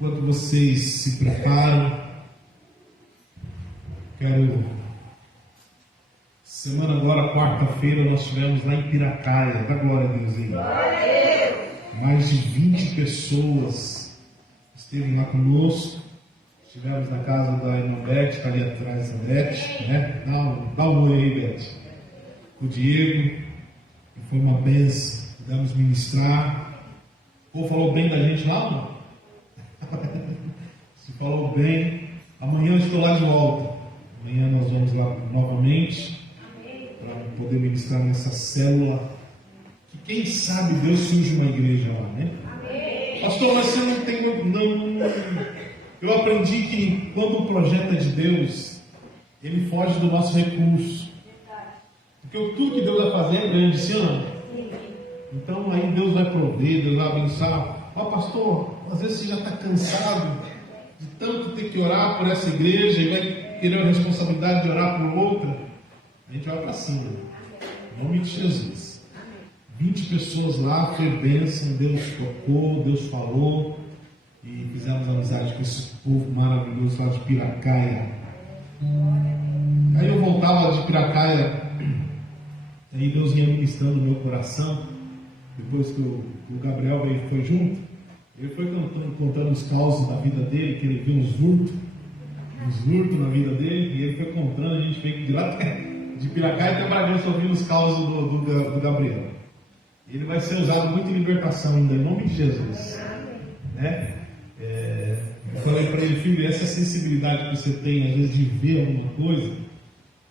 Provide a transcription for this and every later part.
Enquanto vocês se preparam, semana agora, quarta-feira, nós tivemos lá em Piracaia, dá glória a Deus aí. Mais de 20 pessoas esteve lá conosco. Estivemos na casa da irmã Beth, está ali atrás da Beth, né? Dá um oi aí, Beth. O Diego, foi uma bênção, pudemos ministrar. O povo falou bem da gente lá, não? Se falou bem, amanhã eu estou lá de volta. Amanhã nós vamos lá novamente para poder ministrar nessa célula. Que quem sabe Deus surge uma igreja lá, né? Pastor, mas você não tem. Eu aprendi que quando o projeto é de Deus, ele foge do nosso recurso. Porque tudo que Deus vai fazer é grande, sim ou não? Então aí Deus vai prover, Deus vai abençoar. Ó, pastor, às vezes você já está cansado de tanto ter que orar por essa igreja e vai querer a responsabilidade de orar por outra. A gente vai para cima. Em nome de Jesus. 20 pessoas lá, foi bênção, Deus tocou, Deus falou. E fizemos amizade com esse povo maravilhoso lá de Piracaia. Aí eu voltava de Piracaia, aí Deus vinha ministrando no meu coração. Depois que o Gabriel foi junto, ele foi contando os causos da vida dele, que ele viu uns vultos na vida dele, e ele foi contando, a gente veio de lá de Piracaia até Bragança ouvindo os causos do Gabriel. Ele vai ser usado muito em libertação ainda, em nome de Jesus. Né? Eu falei para ele, filho, essa sensibilidade que você tem, às vezes, de ver alguma coisa,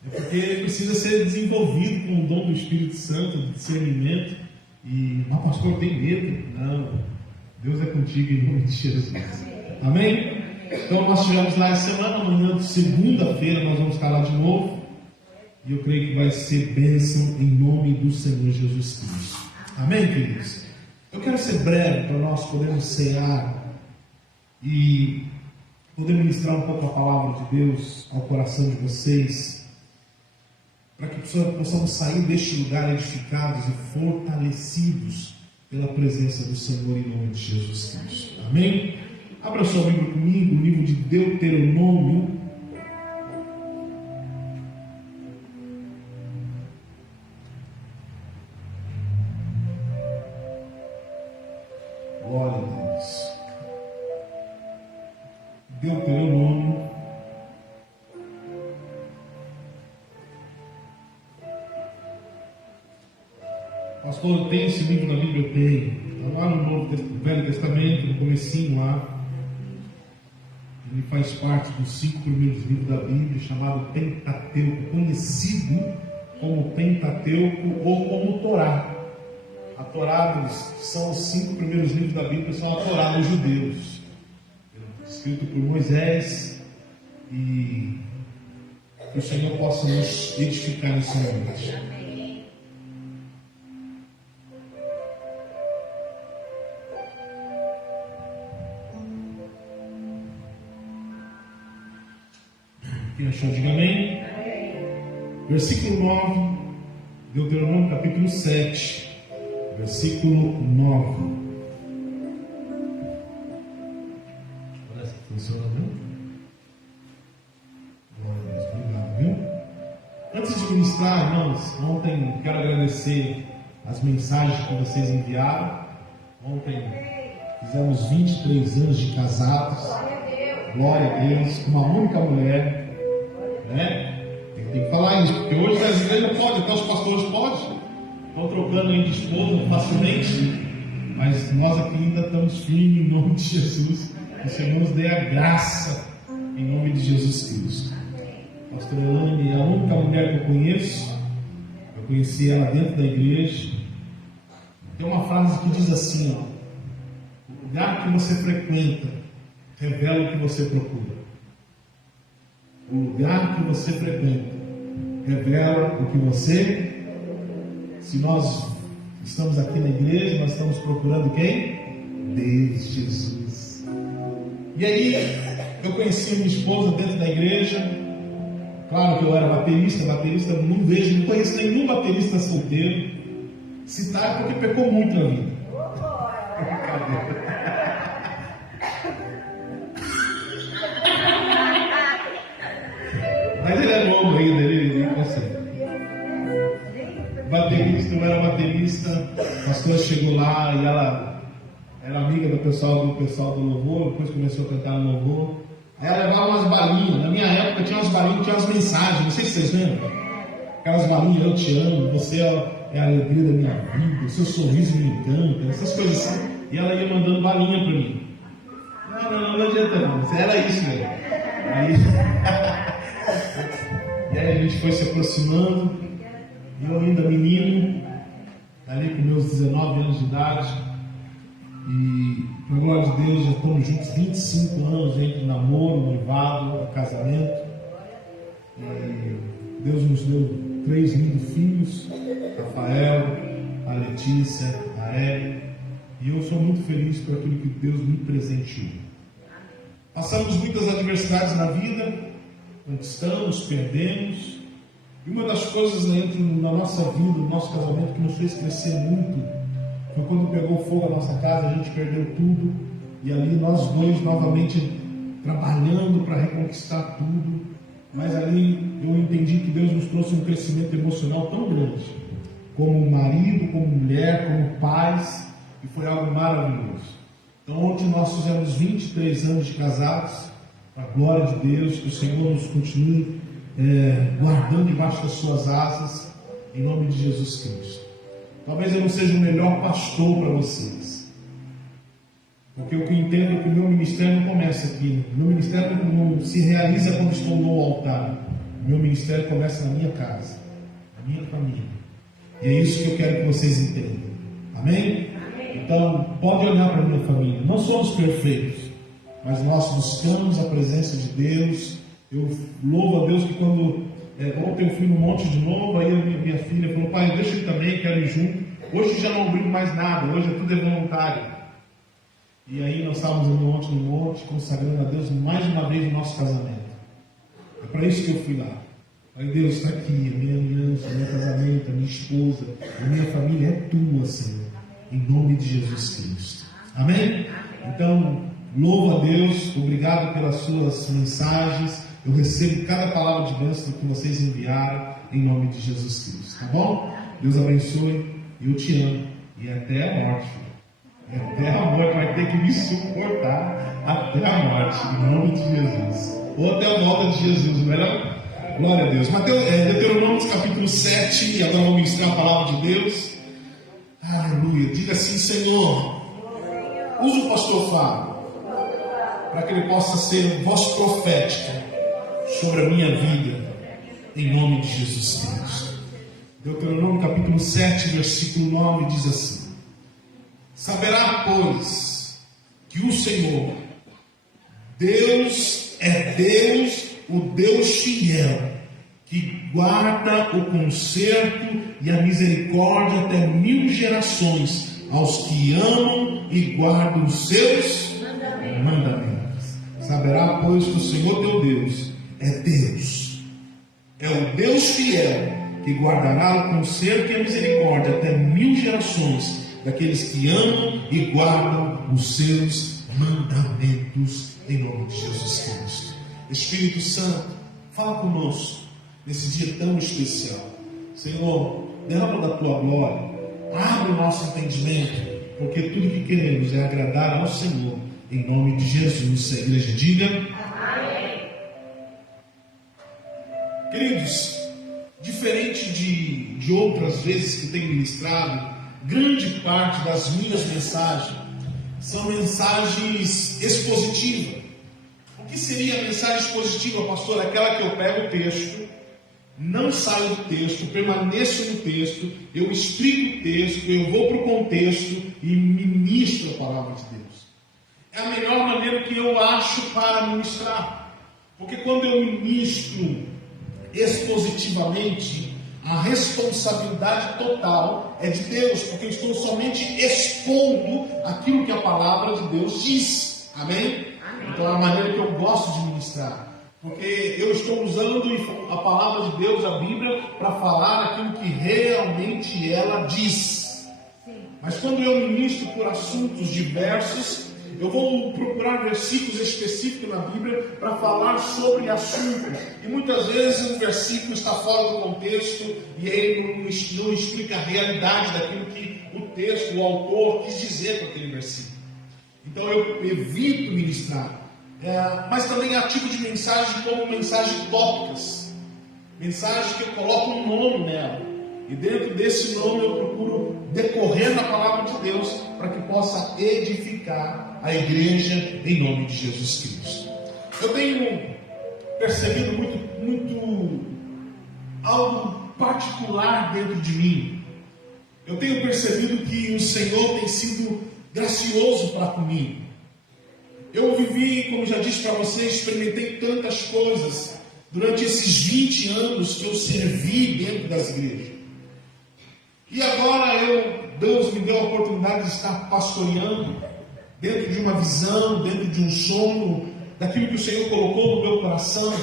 é porque ele precisa ser desenvolvido com o dom do Espírito Santo, de discernimento. E, mas pastor, tem medo? Não, Deus é contigo em nome de Jesus. Amém? Então nós estivemos lá essa semana, amanhã, segunda-feira, nós vamos estar lá de novo. E eu creio que vai ser bênção em nome do Senhor Jesus Cristo. Amém, queridos? Eu quero ser breve para nós podermos cear e poder ministrar um pouco a palavra de Deus ao coração de vocês, para que possamos sair deste lugar edificados e fortalecidos pela presença do Senhor em nome de Jesus Cristo. Amém? Abra sua Bíblia comigo, o livro de Deuteronômio. Glória a Deus. Deuteronômio. Pastor, tem esse livro na Bíblia? Eu tenho. Está lá no Velho Testamento, no comecinho lá. Ele faz parte dos 5 primeiros livros da Bíblia, chamado Pentateuco, conhecido como Pentateuco ou como Torá. A Torá, são os 5 primeiros livros da Bíblia, são a Torá dos judeus, escrito por Moisés, e que o Senhor possa nos edificar nesse momento. Quem achou, diga amém. Versículo 9, Deuteronômio capítulo 7, versículo 9. Parece que funciona, viu? Glória a Deus, obrigado, viu? Antes de ministrar, irmãos, ontem quero agradecer as mensagens que vocês enviaram. Ontem fizemos 23 anos de casados. Glória a Deus, uma única mulher. Né? Tem que falar isso, porque hoje as igrejas podem, até os pastores podem, estão trocando aí de esposa facilmente, mas nós aqui ainda estamos firmes em nome de Jesus. Que o Senhor nos dê a graça em nome de Jesus Cristo. Pastor Elane é a única mulher que eu conheço. Eu conheci ela dentro da igreja. Tem uma frase que diz assim: ó, o lugar que você frequenta revela o que você procura. O lugar que você frequenta revela o que você. Se nós estamos aqui na igreja, nós estamos procurando quem? Deus, Jesus. E aí, eu conheci minha esposa dentro da igreja. Claro que eu era baterista não conheço nenhum baterista solteiro. Se tá, é porque pecou muito na vida. evangelista, a pastora chegou lá e ela era amiga do pessoal do louvor, depois começou a cantar no louvor. Aí ela levava umas balinhas. Na minha época tinha umas balinhas, tinha umas mensagens, não sei se vocês lembram. Aquelas balinhas, eu te amo, você é a alegria da minha vida, o seu sorriso me encanta, essas coisas assim. E ela ia mandando balinha para mim. Não adianta não, era isso mesmo. E aí a gente foi se aproximando, e eu ainda menino, ali com meus 19 anos de idade, e com a glória de Deus já estamos juntos 25 anos entre namoro, noivado, casamento. E Deus nos deu 3 lindos filhos, Rafael, a Letícia, a Ellen, e eu sou muito feliz por aquilo que Deus me presenteou. Passamos muitas adversidades na vida, conquistamos, perdemos, e uma das coisas na nossa vida, no nosso casamento, que nos fez crescer muito, foi quando pegou fogo a nossa casa, a gente perdeu tudo, e ali nós dois novamente trabalhando para reconquistar tudo, mas ali eu entendi que Deus nos trouxe um crescimento emocional tão grande, como marido, como mulher, como pais, e foi algo maravilhoso. Então ontem nós fizemos 23 anos de casados, para a glória de Deus, que o Senhor nos continue guardando debaixo das suas asas, em nome de Jesus Cristo. Talvez eu não seja o melhor pastor para vocês, porque eu entendo que o meu ministério não começa aqui, o meu ministério não se realiza quando estou no altar, o meu ministério começa na minha casa, na minha família, e é isso que eu quero que vocês entendam, amém? Então, pode olhar para a minha família. Não somos perfeitos, mas nós buscamos a presença de Deus. Eu louvo a Deus que quando ontem eu fui no monte de novo, aí minha filha falou: pai, deixa ele também, quero ir junto. Hoje já não brigo mais nada, hoje tudo é voluntário. E aí nós estávamos no monte, consagrando a Deus mais uma vez o nosso casamento. É para isso que eu fui lá. Aí Deus está aqui, a minha aliança, o meu casamento, a minha esposa, a minha família é tua, Senhor. Em nome de Jesus Cristo. Amém? Então, louvo a Deus, obrigado pelas suas mensagens. Eu recebo cada palavra de bênção que vocês enviaram em nome de Jesus Cristo. Tá bom? Deus abençoe. Eu te amo. E até a morte. Até a morte, vai ter que me suportar até a morte. Em nome de Jesus. Ou até a volta de Jesus, não é não? Glória a Deus. Deuteronômio capítulo 7. E agora vou ministrar a palavra de Deus. Aleluia. Diga assim: Senhor, usa o pastor Fábio para que ele possa ser voz profética sobre a minha vida, em nome de Jesus Cristo. Deuteronômio capítulo 7, versículo 9 diz assim: saberá, pois, que o Senhor Deus é Deus, o Deus fiel, que guarda o conserto e a misericórdia até 1000 gerações aos que amam e guardam os seus mandamentos. Saberá, pois, que o Senhor teu Deus é Deus, é o Deus fiel, que guardará o conserto e a misericórdia até 1000 gerações daqueles que amam e guardam os seus mandamentos, em nome de Jesus Cristo. Espírito Santo, fala conosco nesse dia tão especial. Senhor, derrama da tua glória, abre o nosso entendimento, porque tudo que queremos é agradar ao Senhor, em nome de Jesus. Se a igreja diga amém. Queridos, diferente de outras vezes que tenho ministrado, grande parte das minhas mensagens são mensagens expositivas. O que seria a mensagem expositiva, pastor? Aquela que eu pego o texto, não saio do texto, permaneço no texto, eu explico o texto, eu vou para o contexto e ministro a palavra de Deus. É a melhor maneira que eu acho para ministrar, porque quando eu ministro expositivamente, a responsabilidade total é de Deus, porque eu estou somente expondo aquilo que a palavra de Deus diz. Amém? Então é a maneira que eu gosto de ministrar, porque eu estou usando a palavra de Deus, a Bíblia, para falar aquilo que realmente ela diz. Mas quando eu ministro por assuntos diversos, eu vou procurar versículos específicos na Bíblia para falar sobre assuntos. E muitas vezes um versículo está fora do contexto e ele não explica a realidade daquilo que o texto, o autor quis dizer com aquele versículo. Então eu evito ministrar. Mas também há tipo de mensagem como mensagens tópicas. Mensagens que eu coloco um nome nela. E dentro desse nome eu procuro decorrer na palavra de Deus para que possa edificar a igreja em nome de Jesus Cristo. Eu tenho percebido muito algo particular dentro de mim. Eu tenho percebido que o Senhor tem sido gracioso para comigo. Eu vivi, como já disse para vocês, experimentei tantas coisas durante esses 20 anos que eu servi dentro das igrejas. E agora Deus me deu a oportunidade de estar pastoreando dentro de uma visão, dentro de um sonho, daquilo que o Senhor colocou no meu coração.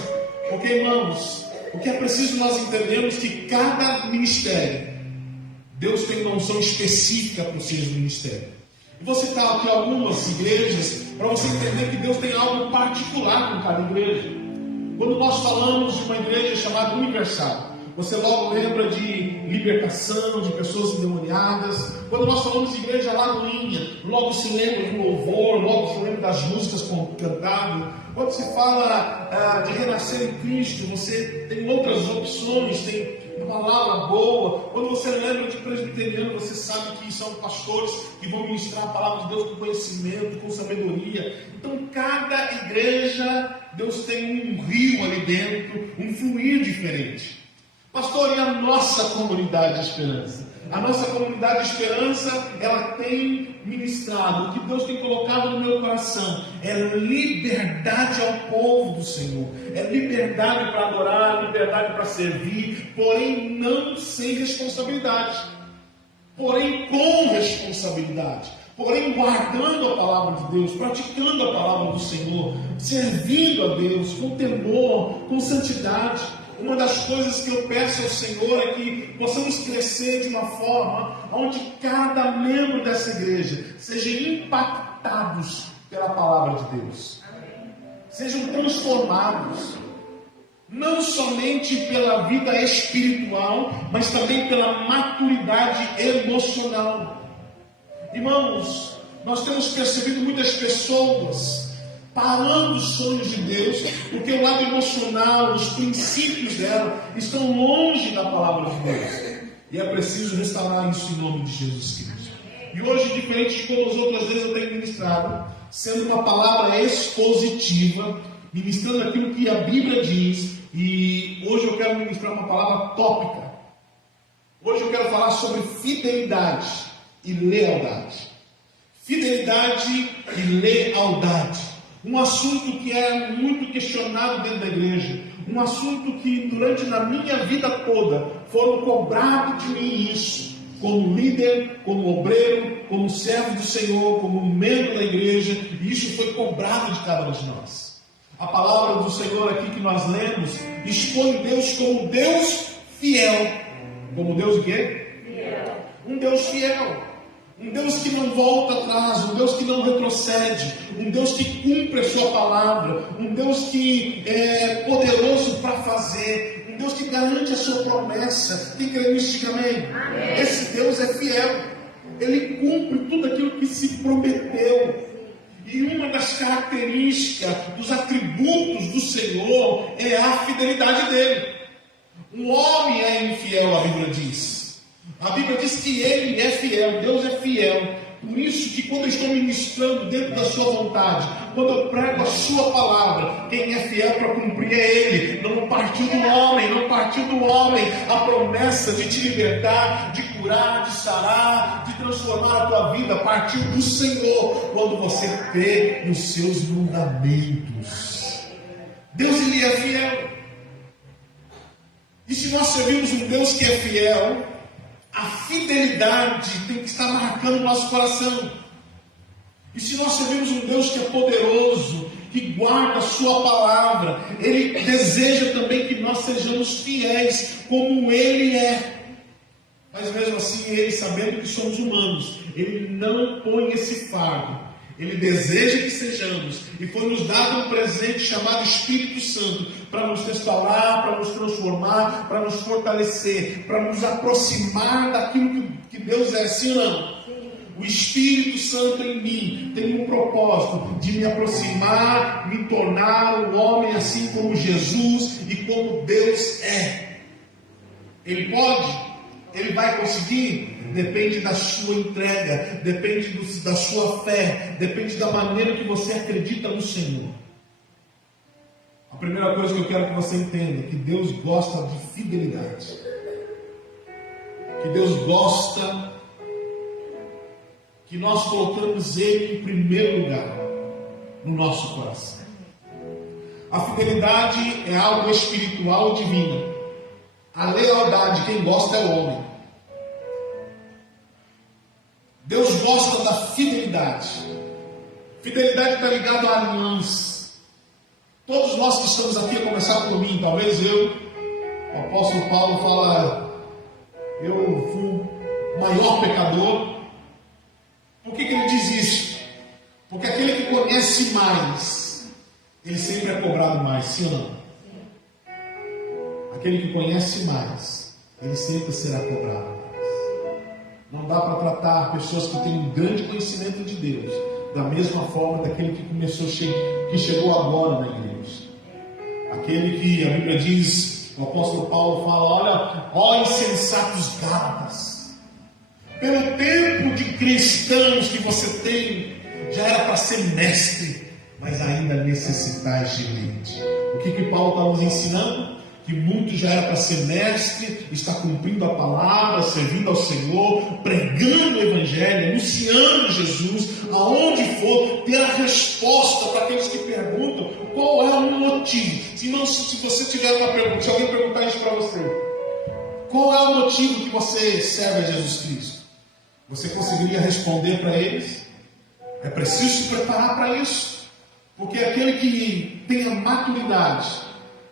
Porque, irmãos, o que é preciso nós entendermos que cada ministério, Deus tem uma unção específica para os seus ministérios. E vou citar aqui algumas igrejas para você entender que Deus tem algo particular com cada igreja. Quando nós falamos de uma igreja chamada Universal, você logo lembra de libertação, de pessoas endemoniadas. Quando nós falamos de igreja Lagoinha, logo se lembra do louvor, logo se lembra das músicas cantadas. Quando se fala de renascer em Cristo, você tem outras opções, tem uma palavra boa. Quando você lembra de presbiteriano, você sabe que são pastores que vão ministrar a palavra de Deus com conhecimento, com sabedoria. Então, cada igreja, Deus tem um rio ali dentro, um fluir diferente. Pastor, e a nossa comunidade de esperança? A nossa comunidade de esperança, ela tem ministrado, o que Deus tem colocado no meu coração é liberdade ao povo do Senhor, é liberdade para adorar, liberdade para servir, porém não sem responsabilidade, porém com responsabilidade, porém guardando a palavra de Deus, praticando a palavra do Senhor, servindo a Deus com temor, com santidade. Uma das coisas que eu peço ao Senhor é que possamos crescer de uma forma onde cada membro dessa igreja seja impactados pela palavra de Deus. Sejam transformados, não somente pela vida espiritual, mas também pela maturidade emocional. Irmãos, nós temos percebido muitas pessoas parando os sonhos de Deus, porque o lado emocional, os princípios dela estão longe da palavra de Deus. E é preciso restaurar isso em nome de Jesus Cristo. E hoje, diferente de como as outras vezes eu tenho ministrado, sendo uma palavra expositiva, ministrando aquilo que a Bíblia diz, e hoje eu quero ministrar uma palavra tópica. Hoje eu quero falar sobre fidelidade e lealdade. Fidelidade e lealdade. Um assunto que é muito questionado dentro da igreja. Um assunto que durante a minha vida toda foram cobrados de mim isso. Como líder, como obreiro, como servo do Senhor, como membro da igreja. E isso foi cobrado de cada um de nós. A palavra do Senhor aqui que nós lemos expõe Deus como Deus fiel. Como Deus o quê? Fiel. Um Deus fiel. Um Deus que não volta atrás, um Deus que não retrocede, um Deus que cumpre a sua palavra, um Deus que é poderoso para fazer, um Deus que garante a sua promessa. Quem crê nisso, diga amém. Amém. Esse Deus é fiel, Ele cumpre tudo aquilo que se prometeu. E uma das características, dos atributos do Senhor é a fidelidade dele. Um homem é infiel, a Bíblia diz. A Bíblia diz que Ele é fiel, Deus é fiel. Por isso que quando eu estou ministrando dentro da sua vontade, quando eu prego a sua palavra, quem é fiel para cumprir é Ele. Não partiu do homem, não partiu do homem a promessa de te libertar, de curar, de sarar, de transformar a tua vida. Partiu do Senhor, quando você crê nos seus mandamentos. Deus, Ele é fiel. E se nós servimos um Deus que é fiel, a fidelidade tem que estar marcando o nosso coração. E se nós servimos um Deus que é poderoso, que guarda a sua palavra, Ele deseja também que nós sejamos fiéis como Ele é. Mas mesmo assim, Ele, sabendo que somos humanos, Ele não põe esse fardo, Ele deseja que sejamos, e foi nos dado um presente chamado Espírito Santo, para nos restaurar, para nos transformar, para nos fortalecer, para nos aproximar daquilo que Deus é, sim ou não? O Espírito Santo em mim tem um propósito de me aproximar, me tornar um homem assim como Jesus e como Deus é. Ele pode? Ele vai conseguir? Depende da sua entrega, depende da sua fé, depende da maneira que você acredita no Senhor. A primeira coisa que eu quero que você entenda é que Deus gosta de fidelidade. Que Deus gosta que nós colocamos Ele em primeiro lugar no nosso coração. A fidelidade é algo espiritual e divino. A lealdade, quem gosta é o homem. Deus gosta da fidelidade. Fidelidade está ligada à aliança. Todos nós que estamos aqui, a começar por mim, talvez o apóstolo Paulo fala, eu fui o maior pecador. Por que ele diz isso? Porque aquele que conhece mais, ele sempre é cobrado mais, sim ou não? Aquele que conhece mais, ele sempre será cobrado mais. Não dá para tratar pessoas que têm um grande conhecimento de Deus da mesma forma daquele que chegou agora na igreja. Aquele que a Bíblia diz, o apóstolo Paulo fala, olha, ó insensatos Gálatas, pelo tempo de cristãos que você tem, já era para ser mestre, mas ainda necessitais de leite. O que Paulo está nos ensinando? Que muito já era para ser mestre, está cumprindo a palavra, servindo ao Senhor, pregando o Evangelho, anunciando Jesus, aonde for, ter a resposta para aqueles que perguntam qual é o motivo. Se você tiver uma pergunta, se alguém perguntar isso para você, qual é o motivo que você serve a Jesus Cristo? Você conseguiria responder para eles? É preciso se preparar para isso, porque aquele que tem a maturidade,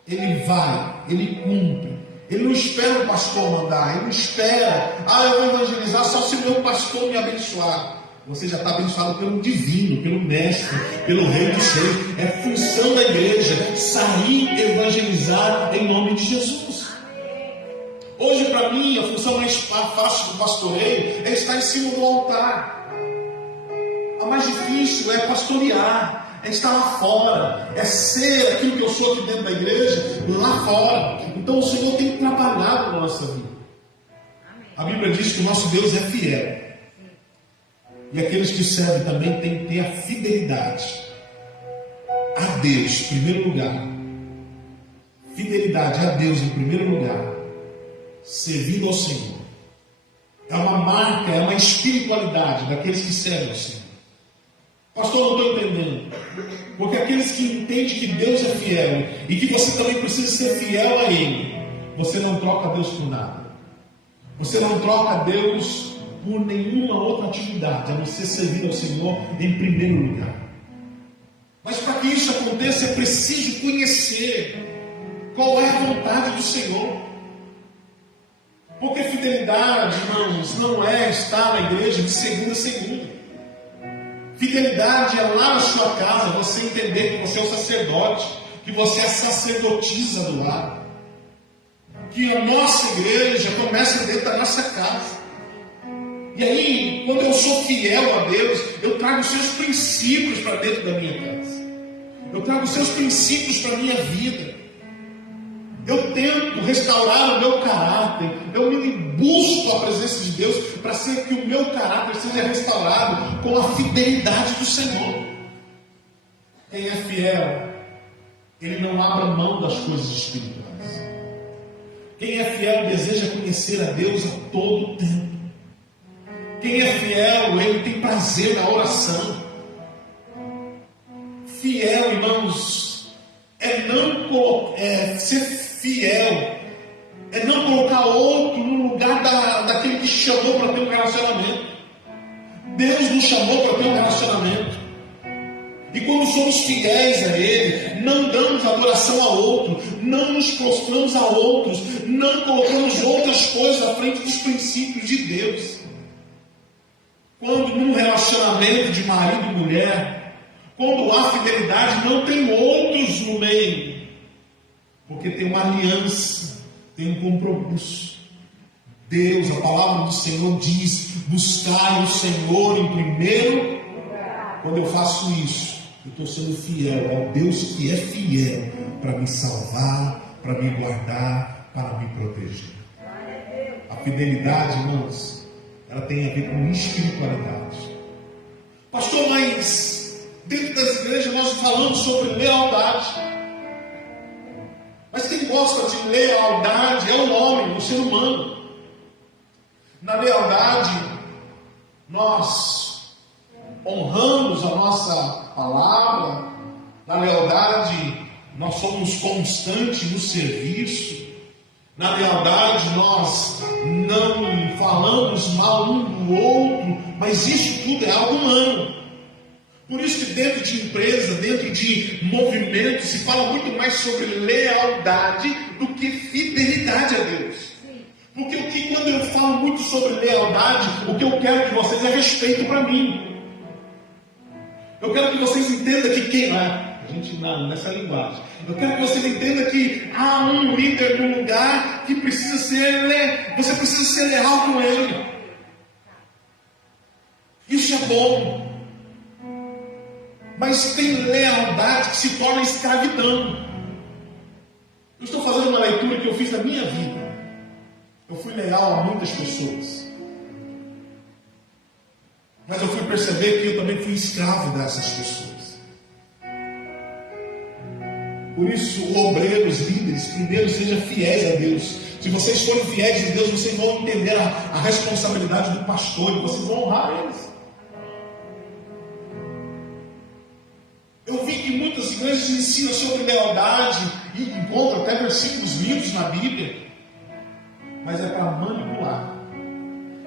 ele vai, ele cumpre. Ele não espera o pastor mandar, ele não espera, eu vou evangelizar só se o meu pastor me abençoar. Você já está abençoado pelo divino, pelo mestre, pelo rei dos reis. É função da igreja sair evangelizar em nome de Jesus. Hoje, para mim, a função mais fácil do pastoreio é estar em cima do altar. A mais difícil é pastorear, é estar lá fora, é ser aquilo que eu sou aqui dentro da igreja, lá fora. Então o Senhor tem trabalhado na nossa vida. A Bíblia diz que o nosso Deus é fiel. E aqueles que servem também têm que ter a fidelidade a Deus em primeiro lugar. Fidelidade a Deus em primeiro lugar, servindo ao Senhor. É uma marca, é uma espiritualidade daqueles que servem ao Senhor. Pastor, não estou entendendo. Porque aqueles que entendem que Deus é fiel e que você também precisa ser fiel a Ele, você não troca Deus por nada. Você não troca Deus por nenhuma outra atividade, a não ser servir ao Senhor em primeiro lugar. Mas para que isso aconteça, é preciso conhecer qual é a vontade do Senhor. Porque fidelidade, irmãos, não é estar na igreja de segunda a segunda. Fidelidade é lá na sua casa você entender que você é o sacerdote, que você é sacerdotisa do lar, que a nossa igreja começa dentro da nossa casa. E aí, quando eu sou fiel a Deus, eu trago os seus princípios para dentro da minha casa, eu trago os seus princípios para a minha vida, eu tento restaurar o meu caráter, eu me busco a presença de Deus para ser que o meu caráter seja restaurado com a fidelidade do Senhor. Quem é fiel, ele não abre mão das coisas espirituais. Quem é fiel deseja conhecer a Deus a todo tempo. Quem é fiel, ele tem prazer na oração. Fiel, irmãos, ser fiel é não colocar outro no lugar daquele que chamou para ter um relacionamento. Deus nos chamou para ter um relacionamento. E quando somos fiéis a Ele, não damos adoração a outro, não nos prostramos a outros, não colocamos outras coisas à frente dos princípios de Deus. Quando num relacionamento de marido e mulher, quando há fidelidade, não tem outros no meio, porque tem uma aliança, tem um compromisso. Deus, a palavra do Senhor diz: buscai o Senhor em primeiro. Quando eu faço isso, eu estou sendo fiel ao Deus que é fiel para me salvar, para me guardar, para me proteger. A fidelidade, irmãos, ela tem a ver com espiritualidade. Pastor, mas dentro das igrejas nós falamos sobre lealdade. Mas quem gosta de lealdade é o homem, o ser humano. Na lealdade, nós honramos a nossa palavra. Na lealdade, nós somos constantes no serviço. Na lealdade, nós não falamos mal um do outro, mas isso tudo é algo humano. Por isso que dentro de empresa, dentro de movimento, se fala muito mais sobre lealdade do que fidelidade a Deus. Porque quando eu falo muito sobre lealdade, o que eu quero de vocês é respeito para mim. Eu quero que vocês entendam que quem é, a gente nessa linguagem. Eu quero que vocês entendam que há um líder no lugar que precisa ser, você precisa ser leal com ele. Isso é bom. Mas tem lealdade que se torna escravidão. Eu estou fazendo uma leitura que eu fiz da minha vida. Eu fui leal a muitas pessoas. Mas eu fui perceber que eu também fui escravo dessas pessoas. Por isso, obreiros, líderes, primeiro sejam fiéis a Deus. Se vocês forem fiéis a Deus, vocês vão entender a responsabilidade do pastor e vocês vão honrar eles. Eu vi que muitas igrejas ensinam sobre lealdade e encontram até versículos lindos na Bíblia, mas é para manipular,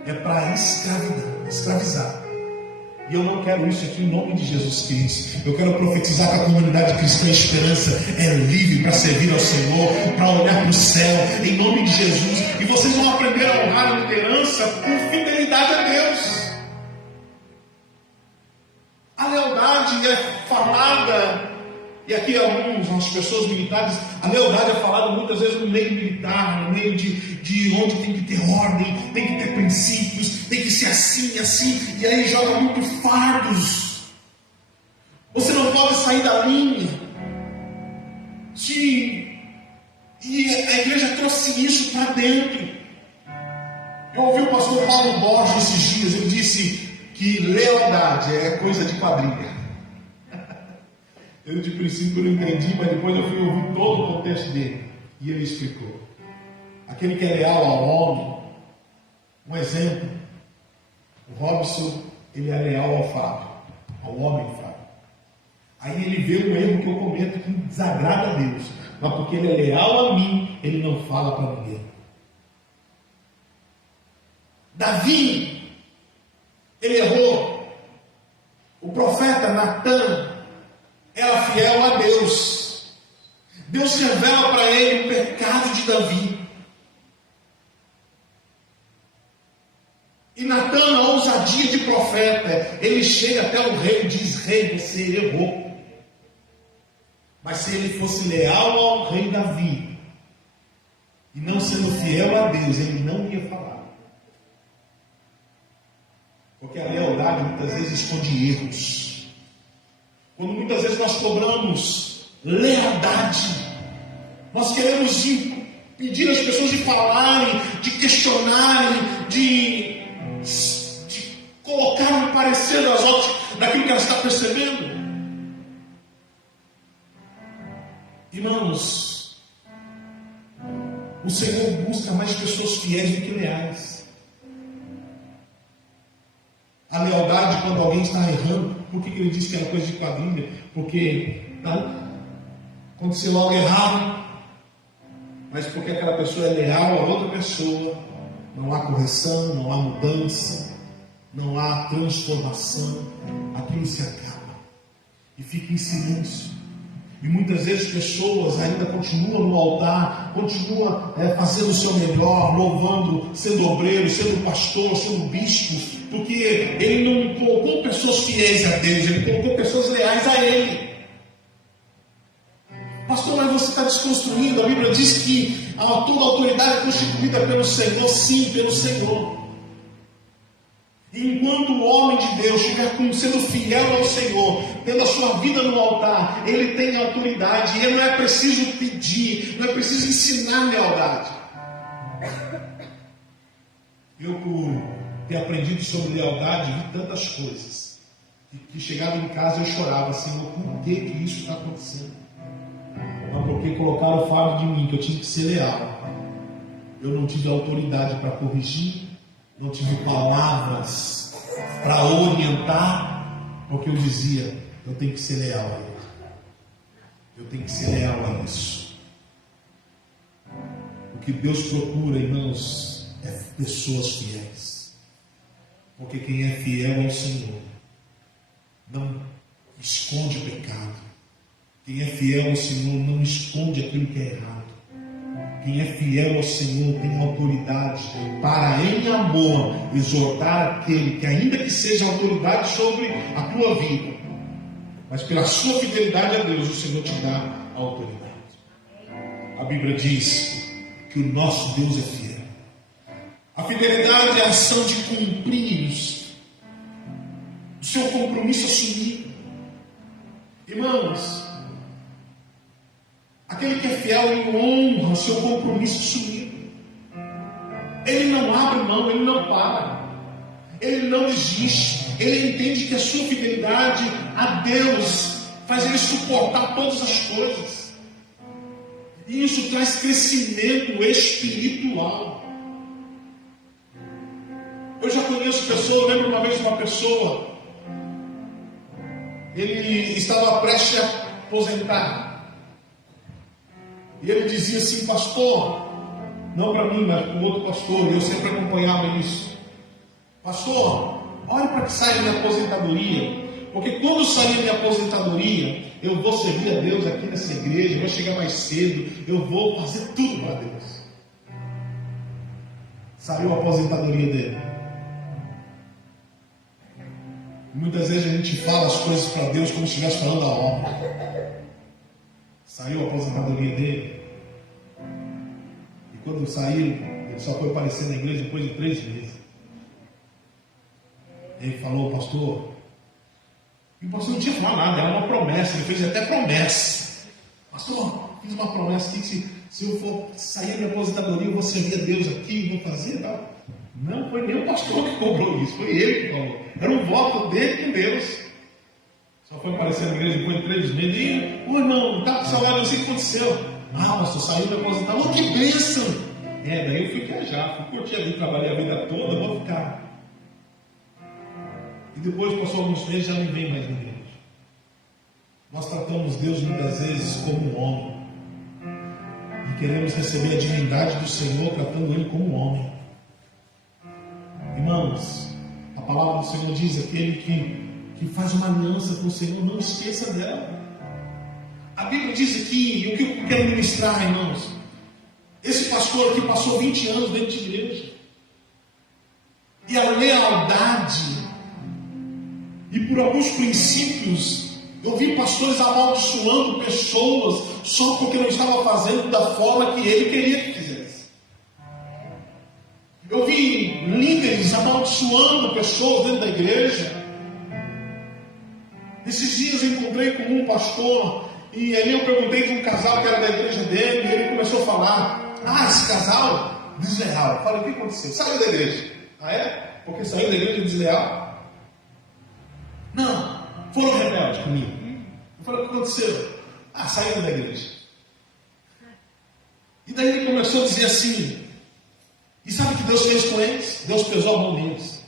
é para escravizar. E eu não quero isso aqui em nome de Jesus Cristo. Eu quero profetizar que a comunidade cristã Esperança é livre para servir ao Senhor, para olhar para o céu, em nome de Jesus. E vocês vão aprender a honrar a liderança por fidelidade a Deus. A lealdade é falada, e aqui as pessoas militares, a lealdade é falada muitas vezes no meio militar, no meio de onde tem que ter ordem, tem que ter princípios, tem que ser assim, e aí joga muito fardos. Você não pode sair da linha. E a igreja trouxe isso para dentro. Eu ouvi o pastor Paulo Borges esses dias, ele disse que lealdade é coisa de quadrilha. Eu de princípio não entendi, mas depois eu fui ouvir todo o contexto dele. E ele explicou. Aquele que é leal ao homem, um exemplo, o Robson, ele é leal ao Fábio, ao homem Fábio. Aí ele vê um erro que eu cometo que desagrada a Deus, mas porque ele é leal a mim, ele não fala para ninguém. Davi, ele errou. O profeta Natan era fiel a Deus. Deus revela para ele o pecado de Davi. E Natan, a ousadia de profeta, ele chega até o rei e diz: rei, você errou. Mas se ele fosse leal ao rei Davi, e não sendo fiel a Deus, ele não ia falar. Porque a lealdade muitas vezes esconde erros. Quando muitas vezes nós cobramos lealdade, nós queremos impedir as pessoas de falarem, de questionarem, de colocar um parecer das outras, daquilo que ela está percebendo. Irmãos, o Senhor busca mais pessoas fiéis do que leais. A lealdade, quando alguém está errando, por que ele diz que era coisa de quadrilha? Porque aconteceu algo errado, mas porque aquela pessoa é leal a outra pessoa, não há correção, não há mudança, não há transformação, aquilo se acaba e fica em silêncio. E muitas vezes pessoas ainda continuam no altar, continuam fazendo o seu melhor, louvando, sendo obreiro, sendo pastor, sendo bispo, porque ele não colocou pessoas fiéis a Deus, ele colocou pessoas leais a Ele. Pastor, mas você está desconstruindo. A Bíblia diz que toda autoridade é constituída pelo Senhor, sim, pelo Senhor. E enquanto o homem de Deus estiver sendo fiel ao Senhor, tendo a sua vida no altar, ele tem autoridade, e não é preciso pedir, não é preciso ensinar lealdade. Eu, por ter aprendido sobre lealdade, vi tantas coisas, que chegava em casa eu chorava, Senhor, por que isso está acontecendo? Mas porque colocaram o fardo de mim, que eu tinha que ser leal. Eu não tive autoridade para corrigir, não tive palavras para orientar, porque eu dizia, eu tenho que ser leal a ele. Eu tenho que ser leal a isso. O que Deus procura, irmãos, é pessoas fiéis. Porque quem é fiel ao Senhor não esconde o pecado. Quem é fiel ao Senhor não esconde aquilo que é errado. Quem é fiel ao Senhor tem autoridade para, em amor, exortar aquele que, ainda que seja autoridade sobre a tua vida, mas pela sua fidelidade a Deus, o Senhor te dá a autoridade. A Bíblia diz que o nosso Deus é fiel. A fidelidade é a ação de cumprir o seu compromisso assumido. Irmãos, aquele que é fiel, ele honra o seu compromisso assumido. Ele não abre mão, ele não para. Ele não desiste. Ele entende que a sua fidelidade a Deus faz ele suportar todas as coisas. E isso traz crescimento espiritual. Eu já conheço pessoas, eu lembro uma vez de uma pessoa, ele estava prestes a aposentar. E ele dizia assim, pastor, não para mim, mas para o outro pastor, eu sempre acompanhava isso. Pastor, olhe para que saia minha aposentadoria, porque quando sair minha aposentadoria, eu vou servir a Deus aqui nessa igreja, vou chegar mais cedo, eu vou fazer tudo para Deus. Saiu a aposentadoria dele. Muitas vezes a gente fala as coisas para Deus como se estivesse falando a obra. Saiu a aposentadoria dele. E quando saiu, ele só foi aparecer na igreja depois de 3 meses. Ele falou, pastor. E o pastor não tinha falado nada, era uma promessa. Ele fez até promessa. Pastor, fiz uma promessa aqui que se eu for sair da aposentadoria, eu vou servir a Deus aqui, vou fazer e tal. Não foi nem o pastor que cobrou isso, foi ele que falou. Era um voto dele com Deus. Só foi aparecer na igreja depois de 3 meses. E o irmão, está com salário, não sei o que aconteceu. Ah, pastor, saiu da aposentadoria. Oh, que bênção! Daí eu fui viajar, fui curtir ali, trabalhei a vida toda, vou ficar. E depois passou alguns meses, já não vem mais na igreja. Nós tratamos Deus muitas vezes como um homem. E queremos receber a divindade do Senhor tratando Ele como um homem. Irmãos, a palavra do Senhor diz, aquele que faz uma aliança com o Senhor, não esqueça dela. A Bíblia diz aqui, e o que eu quero ministrar, irmãos, esse pastor aqui passou 20 anos dentro de igreja, e a lealdade, e por alguns princípios, eu vi pastores amaldiçoando pessoas, só porque não estava fazendo da forma que ele queria que fizesse. Eu vi líderes amaldiçoando pessoas dentro da igreja. Esses dias eu encontrei com um pastor, e ali eu perguntei de um casal que era da igreja dele, e ele começou a falar, esse casal desleal. Eu falei, o que aconteceu? Saiu da igreja. Ah, é? Porque saiu da igreja desleal? Não, foram rebeldes comigo. Eu falei, o que aconteceu? Saíram da igreja. E daí ele começou a dizer assim, e sabe o que Deus fez com eles? Deus pesou a mão deles.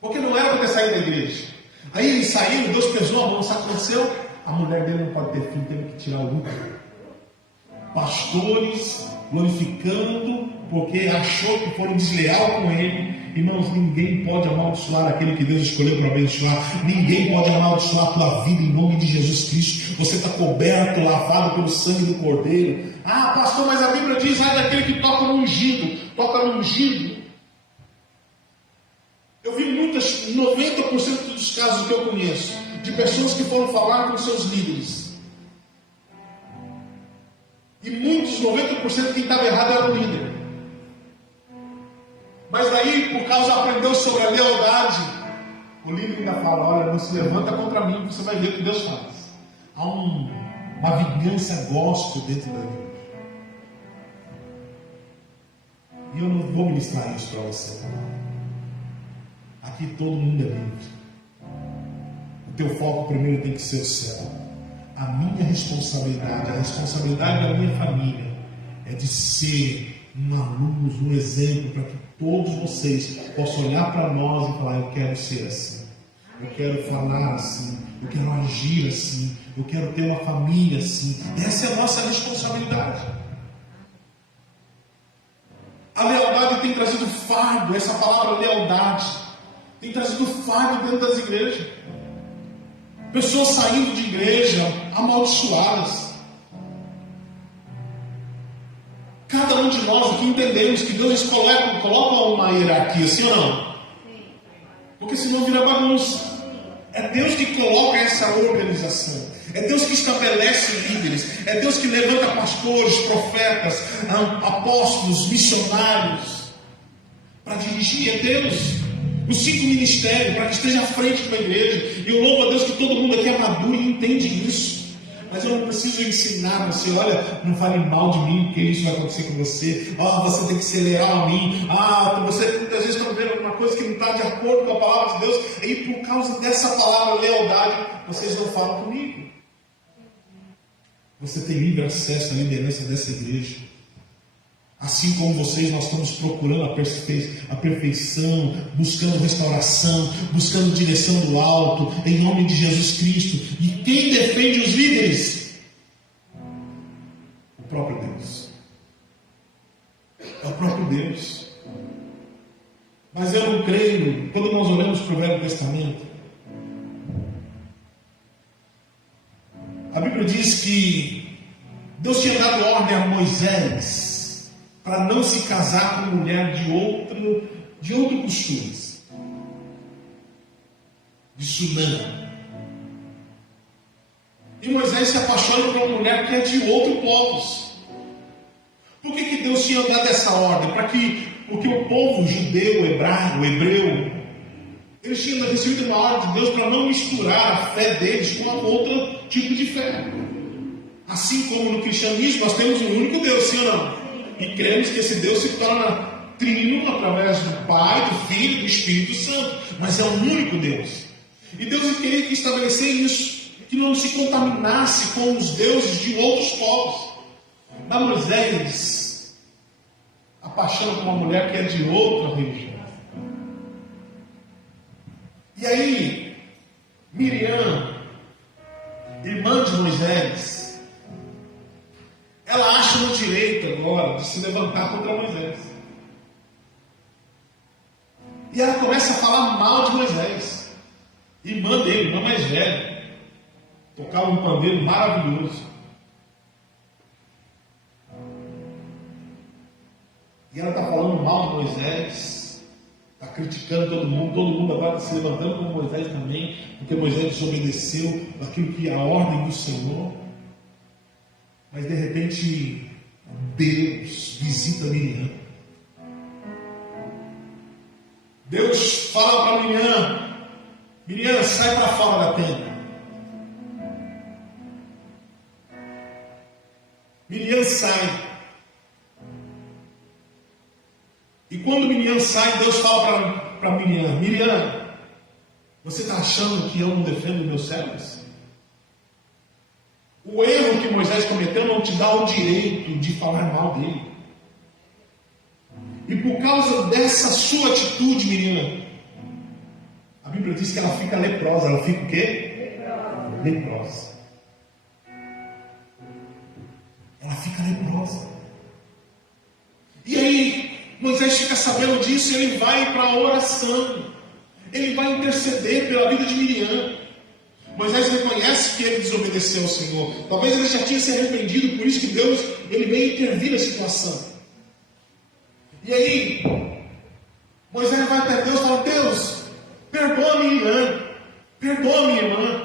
Porque não era para ter saído da igreja. Aí eles saíram, Deus pesou a mão, sabe o que aconteceu? A mulher dele não pode ter filho, teve que tirar o útero. pastores glorificando porque achou que foram desleal com ele. Irmãos, ninguém pode amaldiçoar aquele que Deus escolheu para abençoar. Ninguém pode amaldiçoar a tua vida em nome de Jesus Cristo. Você está coberto, lavado pelo sangue do Cordeiro. Ah, pastor, mas a Bíblia diz, ai daquele que toca no ungido. Toca no ungido. Eu vi 90% dos casos que eu conheço, de pessoas que foram falar com seus líderes. E muitos, 90%, quem estava errado era o líder. Mas daí, por causa aprendeu sobre a lealdade, o líder ainda fala, olha, não se levanta contra mim, você vai ver o que Deus faz. Há uma vingança gospel dentro da igreja. E eu não vou ministrar isso para você. Aqui todo mundo é livre. O teu foco primeiro tem que ser o céu. A minha responsabilidade, a responsabilidade da minha família é de ser uma luz, um exemplo para que todos vocês possam olhar para nós e falar, eu quero ser assim, eu quero falar assim, eu quero agir assim, eu quero ter uma família assim. Essa é a nossa responsabilidade. A lealdade tem trazido fardo, essa palavra lealdade tem trazido fardo dentro das igrejas. Pessoas saindo de igreja amaldiçoadas. Cada um de nós aqui entendemos que Deus coloca uma hierarquia, sim ou não? Porque senão vira bagunça. É Deus que coloca essa organização. É Deus que estabelece líderes. É Deus que levanta pastores, profetas, apóstolos, missionários para dirigir. É Deus. Os 5 ministérios para que esteja à frente da igreja. E eu louvo a Deus que todo mundo aqui é maduro e entende isso. Mas eu não preciso ensinar você, olha, não fale mal de mim, porque isso vai acontecer com você. Você tem que ser leal a mim. Você muitas vezes está vendo alguma coisa que não está de acordo com a palavra de Deus. E por causa dessa palavra lealdade, vocês não falam comigo. Você tem livre acesso à liderança dessa igreja. Assim como vocês, nós estamos procurando a perfeição, buscando restauração, buscando direção do alto, em nome de Jesus Cristo. E quem defende os líderes? O próprio Deus. É o próprio Deus. Mas eu não creio, quando nós olhamos para o Velho Testamento, a Bíblia diz que Deus tinha dado ordem a Moisés para não se casar com mulher de outro costume, de Sunã. E Moisés se apaixona por uma mulher que é de outro povo. Por que Deus tinha dado essa ordem? Porque o povo judeu, hebreu, eles tinham recebido uma ordem de Deus para não misturar a fé deles com outro tipo de fé. Assim como no cristianismo nós temos um único Deus, sim ou não? E cremos que esse Deus se torna trino através do Pai, do Filho e do Espírito Santo. Mas é um único Deus. E Deus queria estabelecer isso, que não se contaminasse com os deuses de outros povos. Mas Moisés apaixona por uma mulher que é de outra religião. E aí, Miriam, irmã de Moisés, ela acha no direito agora de se levantar contra Moisés. E ela começa a falar mal de Moisés. Irmã dele, irmã mais velha. Tocava um pandeiro maravilhoso. E ela está falando mal de Moisés. Está criticando todo mundo agora está se levantando como Moisés também, porque Moisés desobedeceu aquilo que é a ordem do Senhor. Mas de repente, Deus visita Miriam. Deus fala para Miriam: Miriam, sai para fora da tenda. Miriam sai. E quando Miriam sai, Deus fala para Miriam: Miriam, você está achando que eu não defendo meus servos? O erro que Moisés cometeu não te dá o direito de falar mal dele. E por causa dessa sua atitude, Miriam, a Bíblia diz que ela fica leprosa. Ela fica o quê? Leprosa. Ela fica leprosa. sabendo disso, ele vai para a oração. Ele vai interceder pela vida de Miriam. Moisés reconhece que ele desobedeceu ao Senhor. Talvez ele já tinha se arrependido, por isso que Deus ele veio intervir na situação. E aí, Moisés vai até Deus e fala: Deus, perdoa minha irmã, perdoa minha irmã,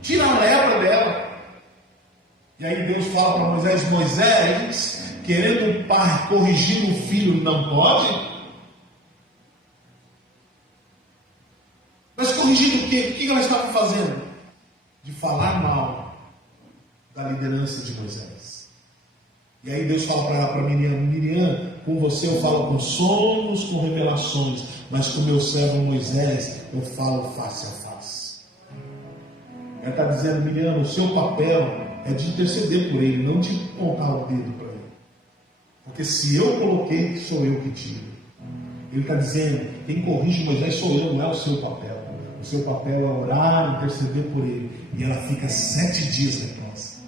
tira a lepra dela. E aí Deus fala para Moisés: Moisés, querendo o pai corrigir o filho, não pode? Mas corrigindo o quê? O que ela estava fazendo? De falar mal da liderança de Moisés. E aí Deus fala para ela, para Miriam: Miriam, com você eu falo com sonhos, com revelações, mas com meu servo Moisés eu falo face a face. Ela está dizendo: Miriam, o seu papel é de interceder por ele, não de apontar o dedo para ele. Porque se eu coloquei, sou eu que tiro. Ele está dizendo: quem corrige Moisés sou eu, não é o seu papel. O seu papel é orar, interceder por ele. E ela fica 7 dias leprosa.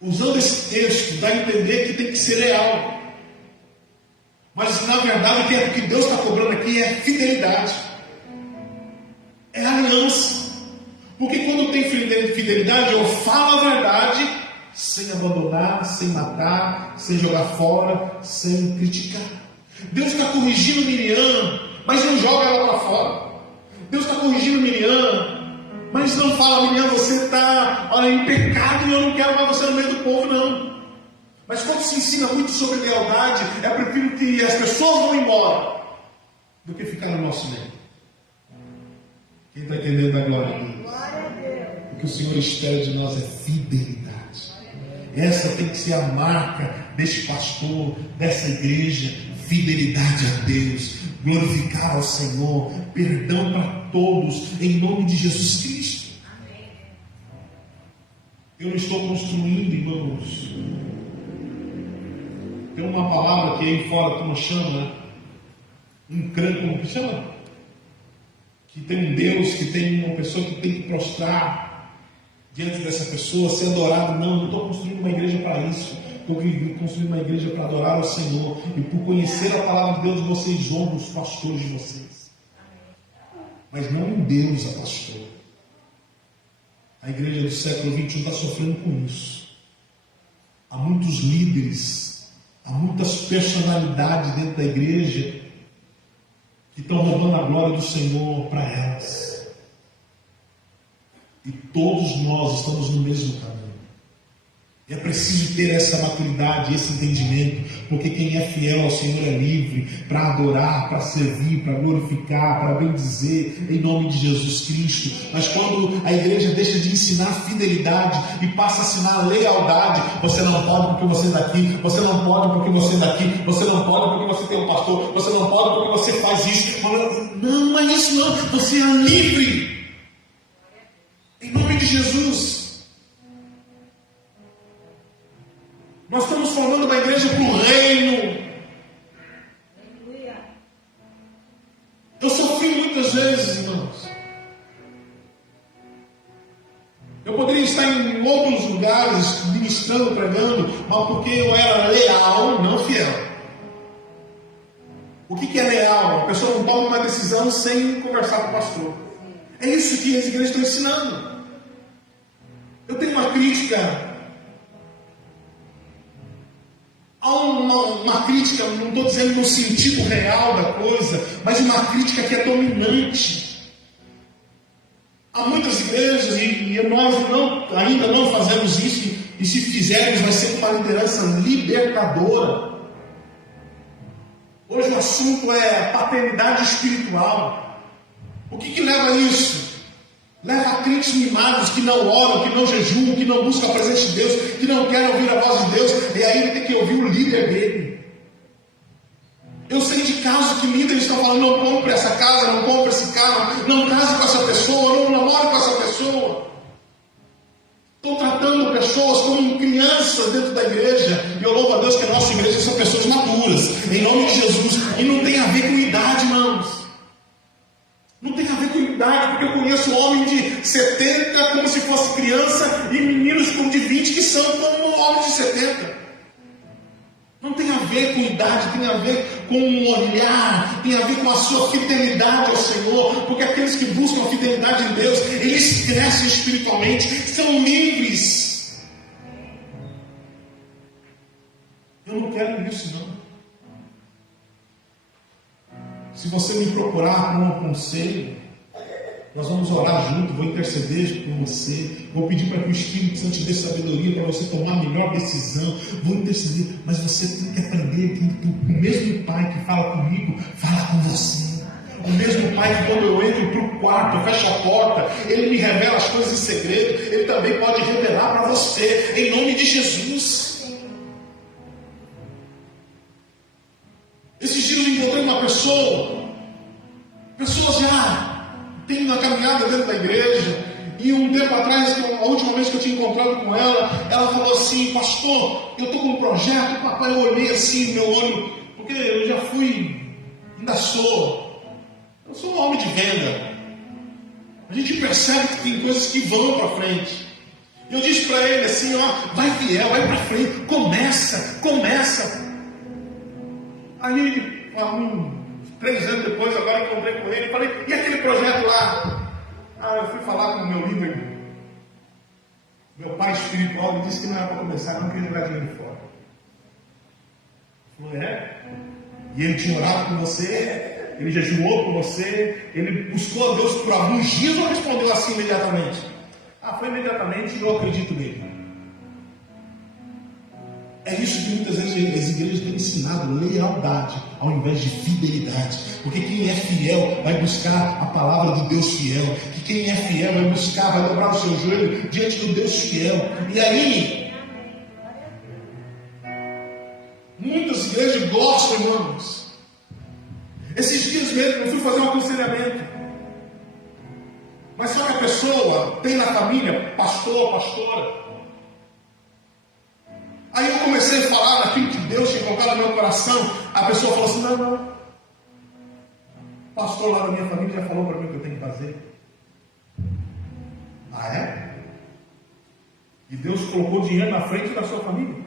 Usando esse texto, dá a entender que tem que ser leal. Mas na verdade o que Deus está cobrando aqui é fidelidade. É aliança. Porque quando tem fidelidade, eu falo a verdade, sem abandonar, sem matar, sem jogar fora, sem criticar. Deus está corrigindo Miriam, mas não joga ela para fora. Deus está corrigindo Miriam, mas não fala: Miriam, você está em pecado e eu não quero mais você no meio do povo, não. Mas quando se ensina muito sobre lealdade, é prefiro que as pessoas vão embora do que ficar no nosso meio. Quem está entendendo a glória a Deus? O que o Senhor espera de nós é fidelidade. Essa tem que ser a marca deste pastor, dessa igreja. Fidelidade a Deus, glorificar ao Senhor, perdão para todos, em nome de Jesus Cristo. Amém. Eu não estou construindo, irmãos. Tem uma palavra que aí fora como chama, como que chama? Que tem um Deus, que tem uma pessoa que tem que prostrar diante dessa pessoa, ser adorado. Não, não estou construindo uma igreja para isso. Estou construindo uma igreja para adorar ao Senhor. E por conhecer a palavra de Deus, vocês honram os pastores de vocês. Mas não em Deus a pastor. A igreja do século XXI está sofrendo com isso. Há muitos líderes, há muitas personalidades dentro da igreja que estão roubando a glória do Senhor para elas. E todos nós estamos no mesmo caminho. É preciso ter essa maturidade, esse entendimento, porque quem é fiel ao Senhor é livre para adorar, para servir, para glorificar, para bendizer, em nome de Jesus Cristo. Mas quando a igreja deixa de ensinar fidelidade e passa a ensinar lealdade, você não pode porque você é daqui, você não pode porque você é daqui, você não pode porque você tem um pastor, você não pode porque você faz isso. Não é isso não, você é livre. Em nome de Jesus. Nós estamos falando da igreja para o reino. Eu sofri muitas vezes, irmãos. Eu poderia estar em outros lugares, ministrando, pregando, mas porque eu era leal, não fiel. O que é leal? A pessoa não toma uma decisão sem conversar com o pastor. É isso que as igrejas estão ensinando. Eu tenho uma crítica. Há uma crítica, não estou dizendo no sentido real da coisa, mas uma crítica que é dominante. Há muitas igrejas, e nós ainda não fazemos isso, e se fizermos vai ser uma liderança libertadora. Hoje o assunto é paternidade espiritual. O que leva a isso? Leva a crentes mimados que não oram, que não jejuam, que não buscam a presença de Deus, que não querem ouvir a voz de Deus, e aí ele tem que ouvir o líder dele. Eu sei de casos que líderes estão falando: não compre essa casa, não compre esse carro, não case com essa pessoa, não namore com essa pessoa. Estão tratando pessoas como crianças dentro da igreja, e eu louvo a Deus que a nossa igreja são pessoas maduras, em nome de Jesus, e não tem a ver com idade, irmãos. Não tem a ver com idade, porque eu conheço homem de 70 como se fosse criança, e meninos como de 20 que são como homens de 70. ver com idade, tem a ver com um olhar, tem a ver com a sua fidelidade ao Senhor, porque aqueles que buscam a fidelidade em Deus, eles crescem espiritualmente, são livres. Eu não quero isso, não. Se você me procurar com um conselho, nós vamos orar junto, vou interceder por você, vou pedir para que o Espírito Santo te dê sabedoria para você tomar a melhor decisão, vou interceder, mas você tem que aprender que o mesmo Pai que fala comigo, fala com você. O mesmo Pai que quando eu entro para o quarto, eu fecho a porta, Ele me revela as coisas em segredo, Ele também pode revelar para você, em nome de Jesus. Esses dias eu encontrei uma pessoa já tem uma caminhada dentro da igreja, e um tempo atrás, a última vez que eu tinha encontrado com ela, ela falou assim: pastor, eu estou com um projeto. Papai, eu olhei assim, meu olho, porque eu já fui, ainda sou, eu sou um homem de venda. A gente percebe que tem coisas que vão para frente. Eu disse para ele assim: ó, vai fiel, vai para frente, começa. Aí, 3 anos depois, agora encontrei com ele e falei: e aquele projeto lá? Eu fui falar com o meu líder, meu pai espiritual, ele disse que não era para começar, não queria jogar dinheiro fora. Eu falei: E ele tinha orado com você, ele jejuou por você, ele buscou a Deus por alguns dias ou respondeu assim imediatamente? Foi imediatamente, e eu acredito nele. É isso que muitas vezes as igrejas têm ensinado: lealdade ao invés de fidelidade. Porque quem é fiel vai buscar a palavra do Deus fiel. Que quem é fiel vai buscar, vai dobrar o seu joelho diante do Deus fiel. E aí, muitas igrejas gostam, irmãos. Esses dias mesmo eu fui fazer um aconselhamento. Mas só que a pessoa tem na família pastor, pastora. Aí eu comecei a falar naquilo que Deus tinha colocado no meu coração. A pessoa falou assim: não. O pastor lá da minha família já falou para mim o que eu tenho que fazer. É? E Deus colocou dinheiro na frente da sua família.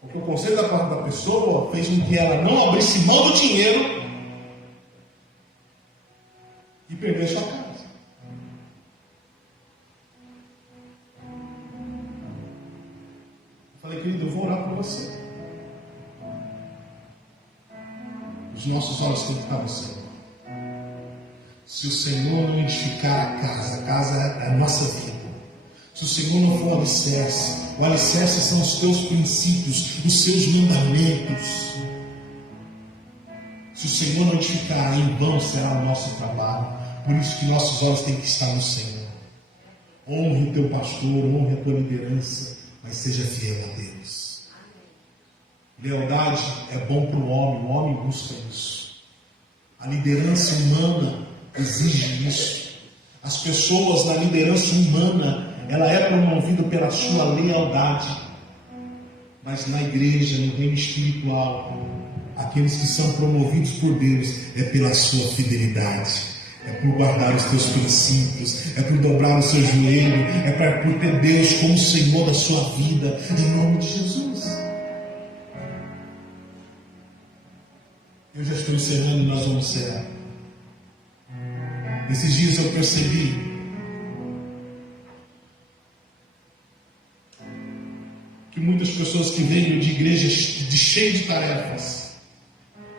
Porque o conselho da pessoa fez com que ela não abrisse mão do dinheiro e perdesse sua casa. Falei: querido, eu vou orar por você. Os nossos olhos têm que estar no Senhor. Se o Senhor não edificar a casa é a nossa vida. Se o Senhor não for o alicerce são os teus princípios, os seus mandamentos. Se o Senhor não edificar, em vão será o nosso trabalho. Por isso que nossos olhos têm que estar no Senhor. Honre o teu pastor, honre a tua liderança, mas seja fiel a Deus. Lealdade é bom para o homem busca isso. A liderança humana exige isso. As pessoas na liderança humana, ela é promovida pela sua lealdade. Mas na igreja, no reino espiritual, aqueles que são promovidos por Deus é pela sua fidelidade. É por guardar os teus princípios, é por dobrar o seu joelho, é por ter Deus como Senhor da sua vida, em nome de Jesus. Eu já estou encerrando e nós vamos encerrar. Esses dias eu percebi que muitas pessoas que vêm de igrejas cheias de tarefas,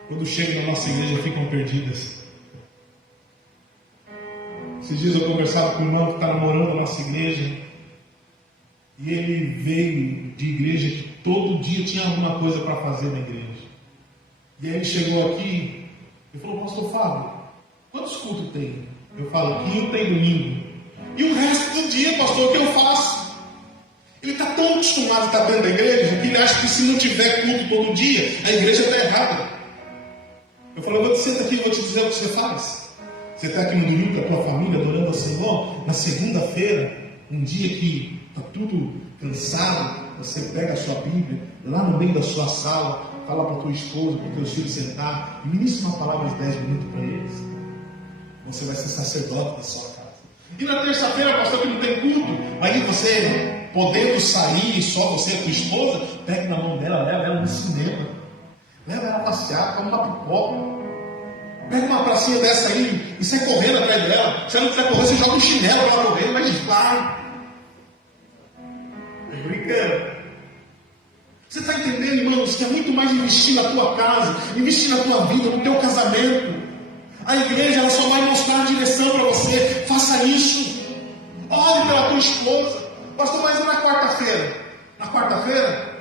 quando chegam na nossa igreja ficam perdidas. Esses dias eu conversava com um irmão que está namorando a nossa igreja, e ele veio de igreja que todo dia tinha alguma coisa para fazer na igreja. E aí ele chegou aqui e falou: pastor Fábio, quantos cultos tem? Eu falo: quinta tem domingo. E o resto do dia, pastor, o que eu faço? Ele está tão acostumado a estar dentro da igreja que ele acha que se não tiver culto todo dia, a igreja está errada. Eu falo: eu vou te sentar aqui e vou te dizer o que você faz. Você está aqui no domingo com a tua família adorando ao Senhor. Na segunda-feira, um dia que está tudo cansado, você pega a sua Bíblia, lá no meio da sua sala, fala para a tua esposa, para os teus filhos sentar, e ministra uma palavra de 10 minutos para eles. Você vai ser sacerdote da sua casa. E na terça-feira, pastor, que não tem culto, aí você podendo sair só você e a tua esposa, pegue na mão dela, leva ela no cinema, leva ela a passear, come uma pipoca. Pega uma pracinha dessa aí e sai correndo atrás dela. Se ela não quiser correr, você joga um chinelo para ela correr, mas vai. É brincando. Você está entendendo, irmãos, que é muito mais investir na tua casa, investir na tua vida, no teu casamento. A igreja ela só vai mostrar a direção para você. Faça isso. Ore pela tua esposa. Pastor, mas na quarta-feira? Na quarta-feira,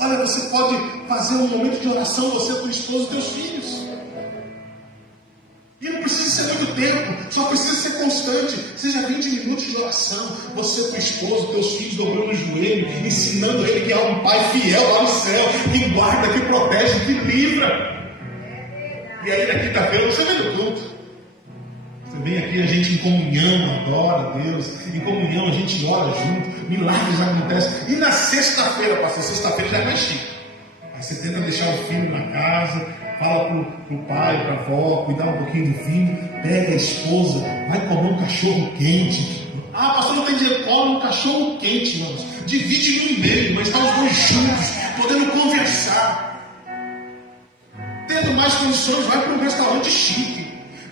olha, você pode fazer um momento de oração, você, tua esposa e teus filhos. E não precisa ser muito tempo, só precisa ser constante. Seja 20 minutos de oração. Você, tua esposa, teus filhos dobrando o joelho, ensinando ele que há um Pai fiel lá no céu, que guarda, que protege, que livra. E aí na quinta-feira você vem no culto. Você vem aqui, a gente em comunhão adora a Deus. Em comunhão a gente ora junto. Milagres acontecem. E na sexta-feira, pastor, sexta-feira já é mais chique. Aí você tenta deixar o filho na casa. Fala pro pai, pra avó, cuidar um pouquinho do filho, pega a esposa, vai comer um cachorro quente. Ah, pastor, não tem dinheiro, come um cachorro quente, irmãos. Divide no meio, mas está os dois juntos, podendo conversar. Tendo mais condições, vai para um restaurante chique.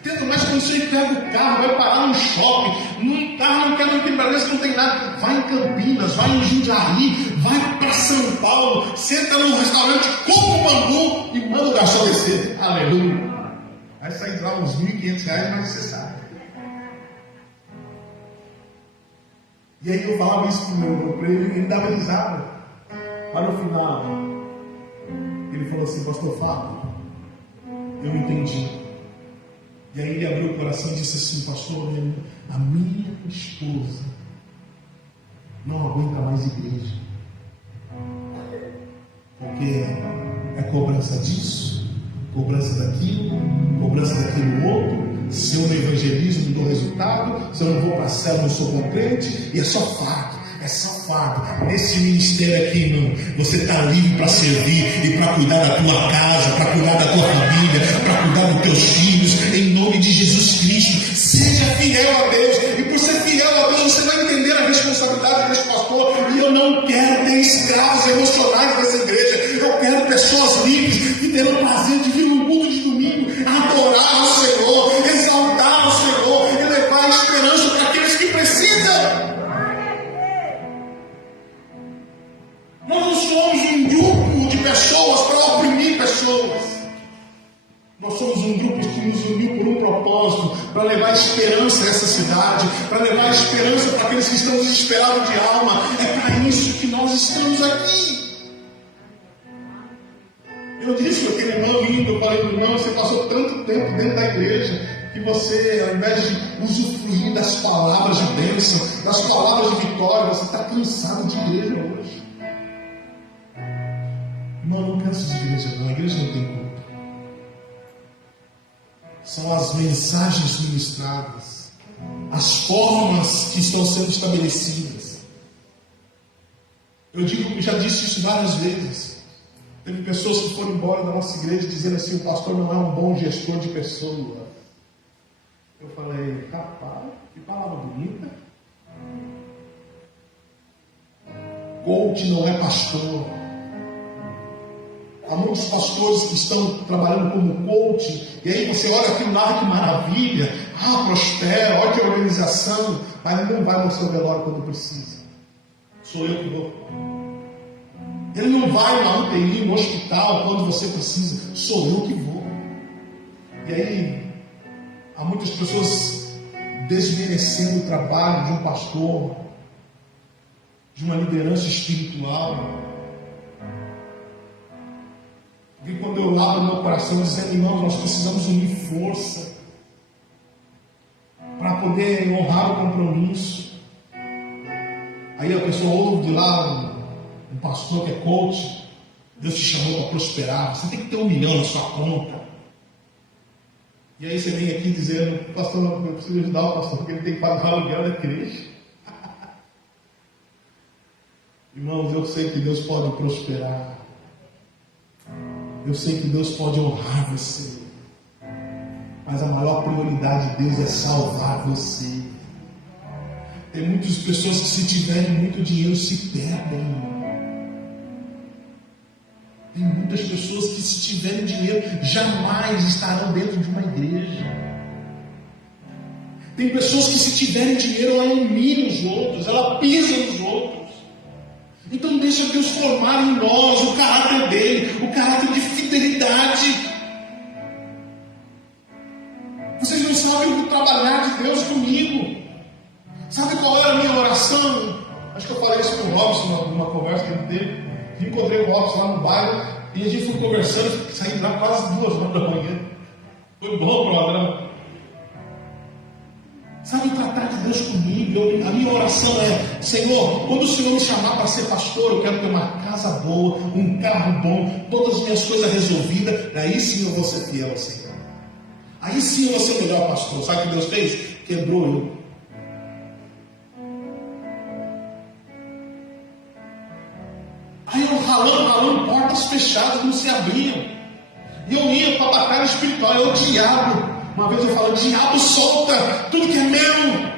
Tendo mais condições, pega o carro, vai parar no shopping. Num carro, não quer no Campinas, não tem nada. Vai em Campinas, vai em Jundiaí, vai para São Paulo, senta num restaurante, come um bambu e manda o garçom descer. Aleluia. Vai sair lá uns R$1.500, mas você sabe. E aí eu falava isso para ele, ele dava risada. Mas no final, ele falou assim, pastor Fábio, eu entendi. E aí ele abriu o coração e disse assim, pastor, a minha esposa não aguenta mais igreja. Porque é cobrança disso, cobrança daquilo outro. Se eu não evangelismo, não dou resultado. Se eu não vou para a céu, não sou contente. E é só fardo. É só fardo. Nesse ministério aqui, irmão, você está livre para servir e para cuidar da tua casa, para cuidar da tua família, para cuidar dos teus filhos, em nome de Jesus Cristo. Seja fiel a Deus. E por ser fiel a Deus, você vai entender a responsabilidade desse pastor. E eu não quero ter escravos emocionais nessa igreja. Eu quero pessoas livres que terão prazer de vir no culto de domingo, adorar o Senhor, exaltar o Senhor e levar a esperança para aqueles que precisam. Nós não somos um grupo de pessoas para oprimir pessoas. Nós somos um grupo que nos uniu por um propósito, para levar esperança a essa cidade, para levar esperança para aqueles que estão desesperados de alma. É para isso que nós estamos aqui. Eu disse para aquele irmão lindo, eu falei, irmão, você passou tanto tempo dentro da igreja, que você, ao invés de usufruir das palavras de bênção, das palavras de vitória, você está cansado de igreja hoje. Irmão, não canso de igreja não, a igreja não tem culto. São as mensagens ministradas, as formas que estão sendo estabelecidas. Eu já disse isso várias vezes. Teve pessoas que foram embora da nossa igreja dizendo assim, o pastor não é um bom gestor de pessoas. Eu falei, rapaz, que palavra bonita. Coach não é pastor. Há muitos pastores que estão trabalhando como coach, e aí você olha aquilo lá, que maravilha, prospera, olha que organização, mas ele não vai no seu velório quando precisa. Sou eu que vou. Ele não vai na UTI, no hospital, quando você precisa. Sou eu que vou. E aí, há muitas pessoas desmerecendo o trabalho de um pastor, de uma liderança espiritual. E quando eu abro meu coração dizendo, irmãos, nós precisamos unir força para poder honrar o compromisso. Aí a pessoa ouve de lá um pastor que é coach, Deus te chamou para prosperar, você tem que ter 1 milhão na sua conta. E aí você vem aqui dizendo, pastor, eu preciso ajudar o pastor, porque ele tem que pagar o aluguel da igreja. Irmãos, eu sei que Deus pode prosperar. Eu sei que Deus pode honrar você. Mas a maior prioridade de Deus é salvar você. Tem muitas pessoas que, se tiverem muito dinheiro, se perdem. Tem muitas pessoas que, se tiverem dinheiro, jamais estarão dentro de uma igreja. Tem pessoas que, se tiverem dinheiro, ela humilha os outros, ela pisa nos outros. Então deixa Deus formar em nós o caráter dele, o caráter de fidelidade. Vocês não sabem o trabalhar de Deus comigo. Sabe qual era a minha oração? Acho que eu falei isso com o Robson numa conversa que ele teve. Encontrei o Robson lá no bairro e a gente foi conversando, saí lá quase 2 horas da manhã. Foi bom, brother. Sabe, tratar de Deus comigo. A minha oração é: Senhor, quando o Senhor me chamar para ser pastor, eu quero ter uma casa boa, um carro bom, todas as minhas coisas resolvidas. Aí sim eu vou ser fiel ao Senhor. Aí sim eu vou ser o melhor pastor. Sabe o que Deus fez? Quebrou eu. Aí eu ralando, portas fechadas não se abriam. E eu ia para a batalha espiritual. É o diabo. Uma vez eu falo: diabo, solta tudo que é meu.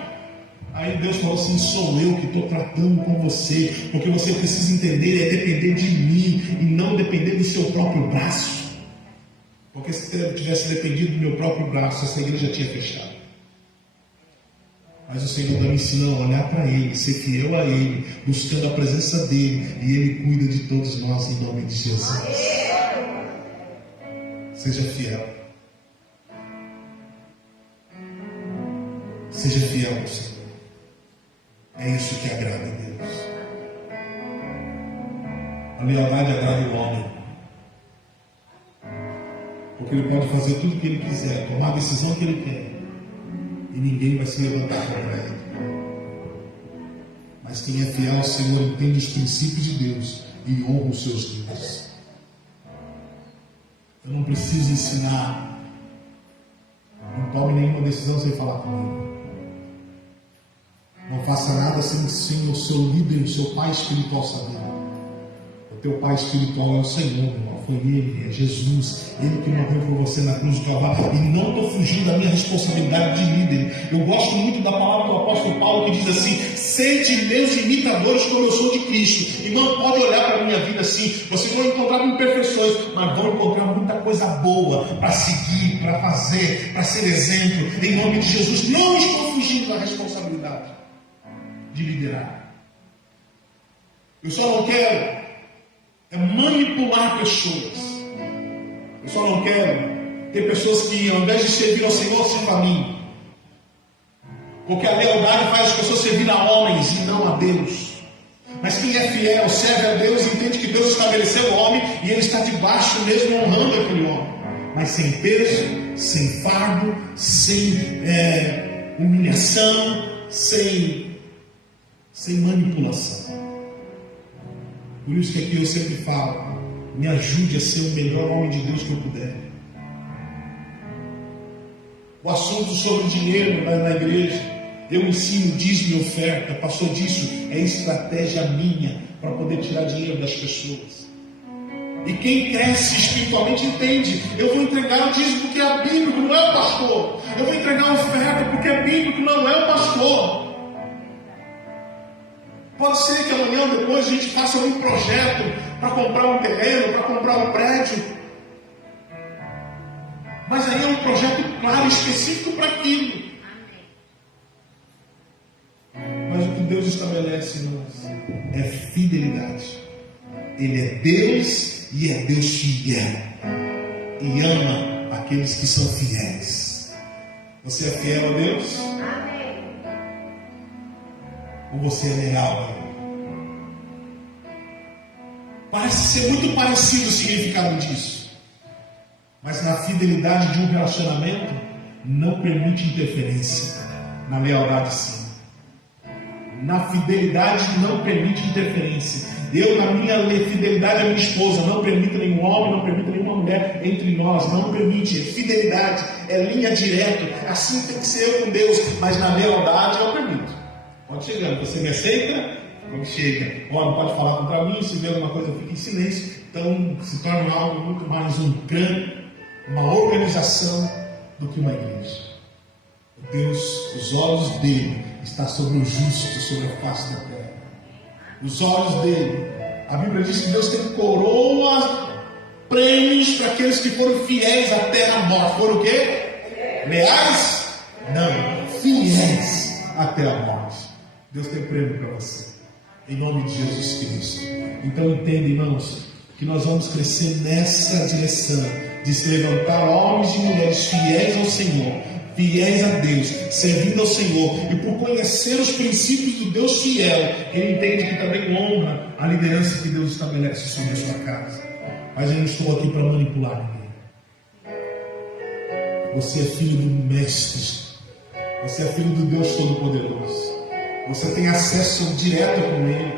Aí Deus falou assim: sou eu que estou tratando com você. Porque você precisa entender, é depender de mim e não depender do seu próprio braço. Porque se eu tivesse dependido do meu próprio braço, essa igreja tinha fechado. Mas o Senhor está me ensinando a olhar para Ele, ser fiel a Ele, buscando a presença dEle, e Ele cuida de todos nós em nome de Jesus. Seja fiel. Seja fiel ao Senhor. É isso que agrada a Deus. A lealdade agrada o homem, porque ele pode fazer tudo o que ele quiser, tomar a decisão que ele quer, e ninguém vai se levantar contra ele. Mas quem é fiel ao Senhor entende os princípios de Deus e honra os seus líderes. Eu não preciso ensinar. Não tome nenhuma decisão sem falar comigo. Não faça nada sem o seu líder, o seu pai espiritual saber. O teu pai espiritual é o Senhor, meu irmão. Foi Ele, é Jesus. Ele que morreu por você na cruz do Calvário. E não estou fugindo da minha responsabilidade de líder. Eu gosto muito da palavra do apóstolo Paulo, que diz assim: sede meus imitadores como eu sou de Cristo. E não pode olhar para a minha vida assim. Vocês vão encontrar imperfeições, mas vão encontrar muita coisa boa para seguir, para fazer, para ser exemplo. Em nome de Jesus, não estou fugindo da responsabilidade de liderar. Eu só não quero manipular pessoas. Eu só não quero ter pessoas que, ao invés de servir ao Senhor, sirvam a mim. Porque a lealdade faz as pessoas servir a homens e não a Deus. Mas quem é fiel, serve a Deus, entende que Deus estabeleceu o homem e ele está debaixo mesmo, honrando aquele homem. Mas sem peso, sem fardo, sem humilhação, sem manipulação. Por isso que aqui eu sempre falo: me ajude a ser o melhor homem de Deus que eu puder. O assunto sobre dinheiro na igreja, eu ensino dízimo e oferta. Passou disso, é estratégia minha para poder tirar dinheiro das pessoas. E quem cresce espiritualmente entende: eu vou entregar o dízimo porque é bíblico, não é o pastor. Eu vou entregar a oferta porque é bíblico, não é o pastor. Pode ser que amanhã ou depois a gente faça um projeto para comprar um terreno, para comprar um prédio. Mas aí é um projeto claro, específico para aquilo. Mas o que Deus estabelece em nós é fidelidade. Ele é Deus e é Deus fiel. E ama aqueles que são fiéis. Você é fiel a Deus? Ou você é leal? Parece ser muito parecido o significado disso. Mas na fidelidade de um relacionamento, não permite interferência. Na lealdade, sim. Na fidelidade, não permite interferência. Eu, na minha fidelidade à minha esposa, não permito nenhum homem, não permito nenhuma mulher entre nós. Não permite. Fidelidade é linha direta. Assim tem que ser eu com Deus. Mas na lealdade, eu permito. Pode chegar, você me aceita? Quando chega, olha, não pode falar contra mim, se vê alguma coisa, fica em silêncio. Então se torna algo muito mais um clã, uma organização, do que uma igreja. Deus, os olhos dele estão sobre o justo, sobre a face da terra. Os olhos dele, a Bíblia diz que Deus tem coroa, prêmios para aqueles que foram fiéis até a morte. Foram o quê? Leais? Não, fiéis até a morte. Deus tem prêmio para você, em nome de Jesus Cristo. Então entenda, irmãos, que nós vamos crescer nessa direção de se levantar homens e mulheres fiéis ao Senhor, fiéis a Deus, servindo ao Senhor, e por conhecer os princípios do Deus fiel, ele entende que também honra a liderança que Deus estabelece sobre a sua casa. Mas eu não estou aqui para manipular ninguém. Você é filho do Mestre, você é filho do Deus Todo-Poderoso, você tem acesso direto com Ele.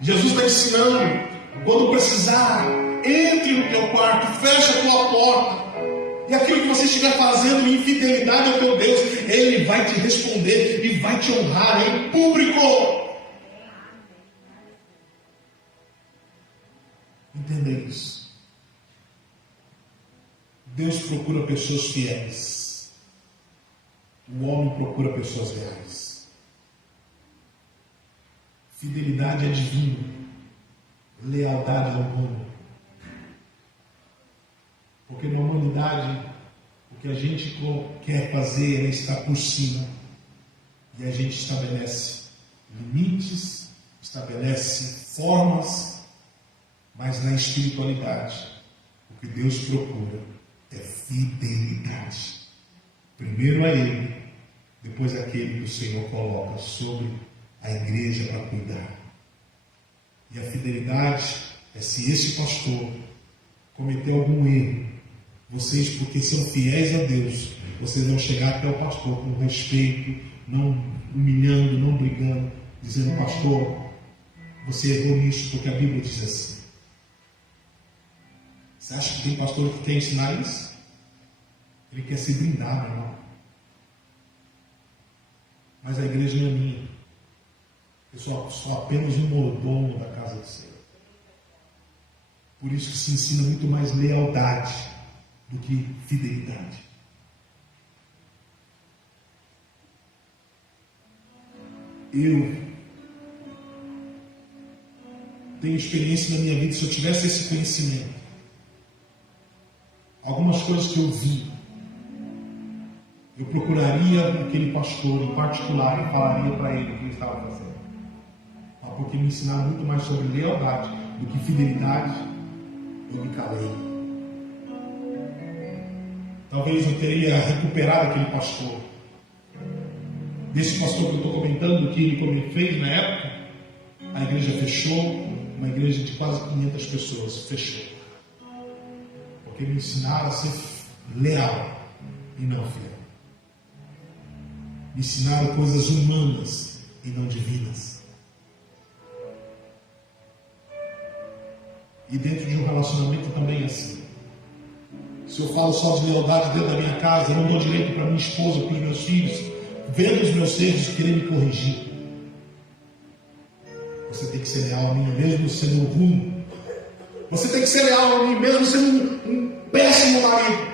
Jesus está ensinando: quando precisar, entre no teu quarto, fecha a tua porta, e aquilo que você estiver fazendo em infidelidade ao teu Deus, Ele vai te responder e vai te honrar em público. Entenda isso. Deus procura pessoas fiéis. O homem procura pessoas reais. Fidelidade é divina. Lealdade é humana. Porque na humanidade, o que a gente quer fazer é estar por cima. E a gente estabelece limites, estabelece formas, mas na espiritualidade, o que Deus procura é fidelidade. Primeiro a Ele, depois aquele que o Senhor coloca sobre a igreja para cuidar. E a fidelidade é se esse pastor cometer algum erro, vocês, porque são fiéis a Deus, vocês vão chegar até o pastor com respeito, não humilhando, não brigando, dizendo: pastor, você errou nisso, porque a Bíblia diz assim. Você acha que tem pastor que quer ensinar isso? Ele quer se blindar, meu irmão. Mas a igreja não é minha. Eu sou apenas um mordomo da casa do Senhor. Por isso que se ensina muito mais lealdade do que fidelidade. Eu tenho experiência na minha vida. Se eu tivesse esse conhecimento, algumas coisas que eu vi, eu procuraria aquele pastor em particular e falaria para ele o que ele estava fazendo. Porque me ensinaram muito mais sobre lealdade do que fidelidade. Eu me calei. Talvez eu teria recuperado aquele pastor. Desse pastor que eu estou comentando, que ele fez na época, a igreja fechou, uma igreja de quase 500 pessoas, fechou. Porque me ensinaram a ser leal e não fiel. Me ensinaram coisas humanas e não divinas. E dentro de um relacionamento também é assim. Se eu falo só de lealdade dentro da minha casa, eu não dou direito para minha esposa, para os meus filhos, vendo os meus erros e querer me corrigir. Você tem que ser leal a mim, mesmo sendo ruim. Você tem que ser leal a mim, mesmo sendo um péssimo marido.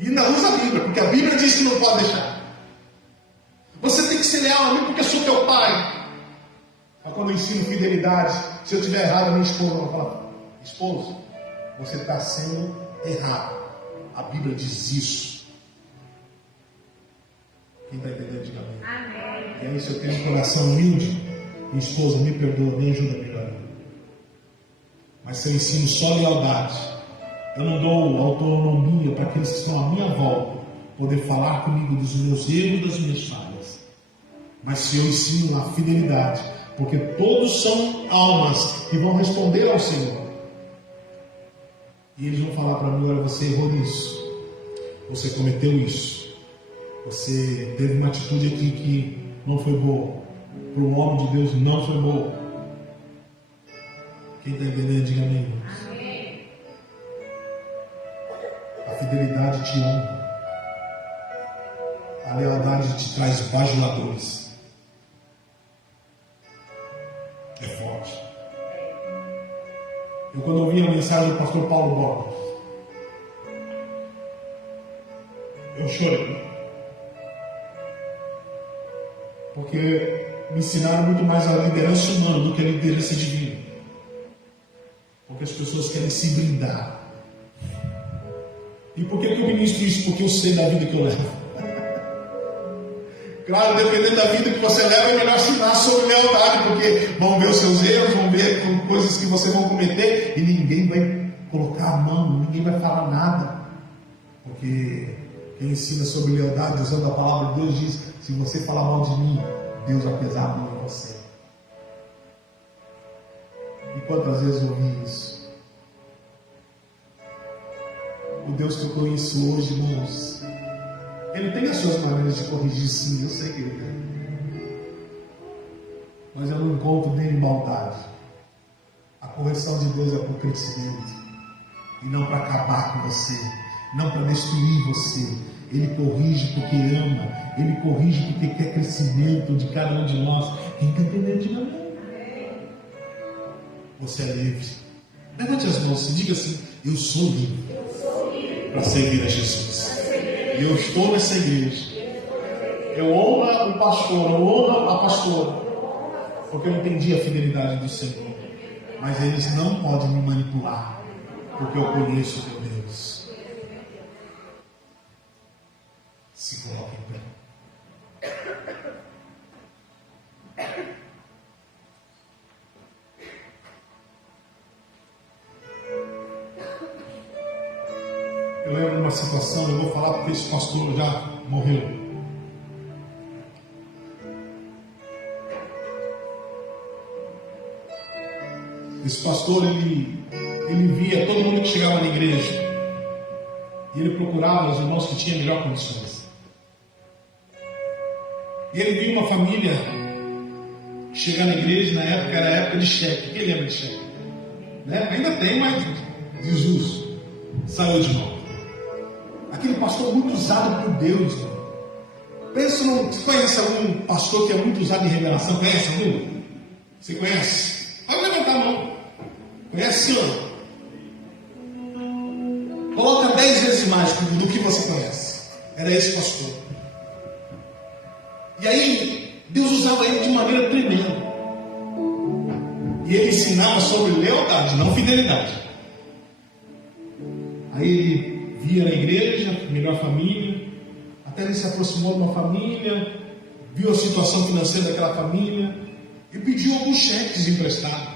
E ainda usa a Bíblia, porque a Bíblia diz que não pode deixar. Você tem que ser leal a mim, porque eu sou teu pai. Mas quando eu ensino fidelidade, se eu estiver errado, a minha esposa vai falar: esposo, você está sendo errado. A Bíblia diz isso. Quem está entendendo, diga amém. E aí, se eu tenho um coração humilde, minha esposa me perdoa, me ajuda a melhorar. Mas se eu ensino só lealdade, eu não dou autonomia para aqueles que estão à minha volta poder falar comigo dos meus erros e das minhas falhas. Mas se eu ensino a fidelidade, porque todos são almas que vão responder ao Senhor. E eles vão falar para mim: olha, você errou nisso, você cometeu isso, você teve uma atitude aqui que não foi boa, para o homem de Deus não foi boa. Quem está entendendo, diga amém. Amém. A fidelidade te honra, a lealdade te traz bajuladores. É forte. Eu, quando ouvi a mensagem do pastor Paulo Borges, eu chorei. Porque me ensinaram muito mais a liderança humana do que a liderança divina. Porque as pessoas querem se blindar. E por que eu ministro isso? Porque eu sei da vida que eu levo. Claro, dependendo da vida que você leva, é melhor ensinar sobre lealdade, porque vão ver os seus erros, vão ver coisas que você vai cometer, e ninguém vai colocar a mão, ninguém vai falar nada. Porque quem ensina sobre lealdade, usando a palavra de Deus, diz: se você falar mal de mim, Deus vai pesar a mão em você. E quantas vezes eu ouvi isso? O Deus que eu conheço hoje, irmãos, Ele tem as suas maneiras de corrigir, sim, eu sei que Ele tem. Mas eu não encontro nele maldade. A correção de Deus é para o crescimento, e não para acabar com você, não para destruir você. Ele corrige porque ama, Ele corrige porque quer crescimento de cada um de nós. Quem está entendendo de nada? Você é livre. Levante as mãos e diga assim: eu sou livre para servir a Jesus. E eu estou nessa igreja. Eu honro o pastor, eu honro a pastora, porque eu entendi a fidelidade do Senhor. Mas eles não podem me manipular, porque eu conheço o meu Deus. Se coloque em pé. Eu lembro de uma situação, eu vou falar porque esse pastor já morreu. Esse pastor, ele via todo mundo que chegava na igreja, e ele procurava os irmãos que tinham melhor condições. E ele via uma família chegar na igreja, na época era a época de cheque. Quem lembra de cheque? Né? Ainda tem, mas Jesus saiu de novo. Aquele pastor muito usado por Deus. Pensa você conhece algum pastor que é muito usado em revelação? Conhece algum? Você conhece? Pode levantar a mão. Conhece, senhor? Coloca 10 vezes mais do que você conhece. Era esse pastor. E aí, Deus usava ele de maneira tremenda. E ele ensinava sobre lealdade, não fidelidade. Aí ele via na igreja, melhor família, até ele se aproximou de uma família, viu a situação financeira daquela família e pediu alguns cheques emprestados.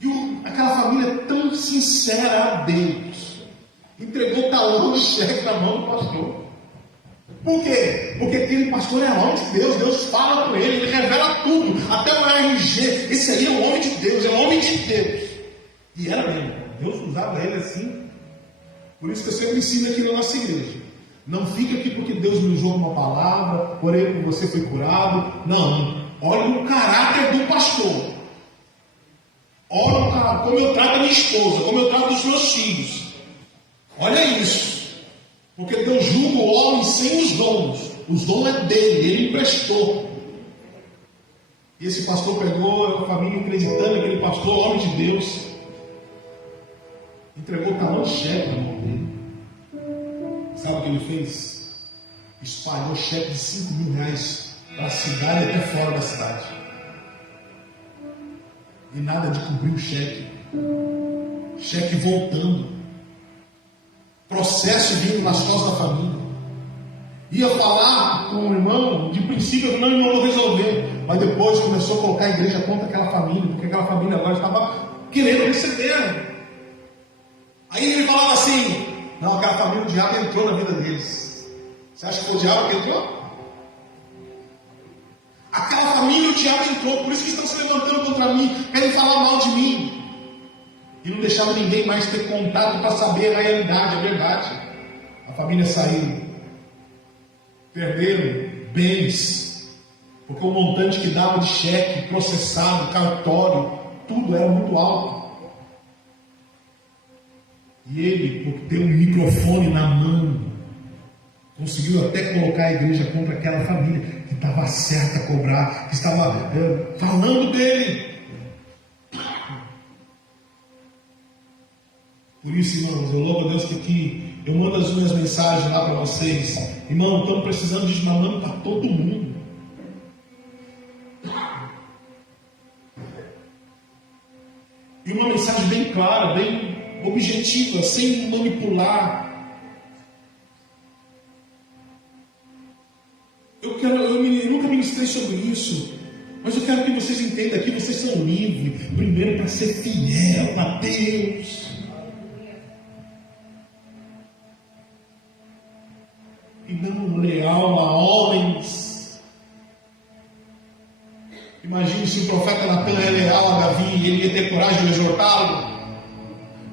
E aquela família tão sincera a Deus, entregou o talão de cheque na mão do pastor. Por quê? Porque aquele pastor é homem de Deus, Deus fala com ele, ele revela tudo, até o AMG, esse aí é um homem de Deus, é um homem de Deus. E era mesmo, Deus usava ele assim. Por isso que eu sempre ensino aqui na nossa igreja: não fica aqui porque Deus me usou uma palavra, orei por você, foi curado. Não, olha o caráter do pastor. Olha como eu trato a minha esposa, como eu trato os meus filhos. Olha isso. Porque Deus julga o homem sem os dons. Os dons é dele, ele emprestou. E esse pastor pegou a família acreditando, aquele pastor, homem de Deus, entregou o talão de cheque na mão dele. Sabe o que ele fez? Espalhou cheque de 5 mil reais para a cidade e até fora da cidade. E nada de cobrir o cheque. Cheque voltando. Processo vindo nas costas da família. Ia falar com o irmão, de princípio não ia resolver. Mas depois começou a colocar a igreja contra aquela família, porque aquela família agora estava querendo receber. Aí ele falava assim: não, aquela família, o diabo entrou na vida deles. Você acha que foi o diabo que entrou? Aquela família, o diabo entrou, por isso que estão se levantando contra mim, querem falar mal de mim. E não deixava ninguém mais ter contato para saber a realidade, a verdade. A família saiu, perderam bens, porque o montante que dava de cheque, processado, cartório, tudo era muito alto. E ele, por ter um microfone na mão, conseguiu até colocar a igreja contra aquela família que estava certa a cobrar, que estava falando dele. Por isso, irmãos, eu louvo a Deus porque Eu mando as minhas mensagens lá para vocês. Irmão, estamos precisando de mamãe para todo mundo. E uma mensagem bem clara, bem objetiva, sem manipular. Eu nunca ministrei sobre isso, mas eu quero que vocês entendam que vocês são livres, primeiro para ser fiel a Deus. E não leal a homens. Imagine se o profeta Natan é leal a Davi e ele ia ter coragem de exortá-lo.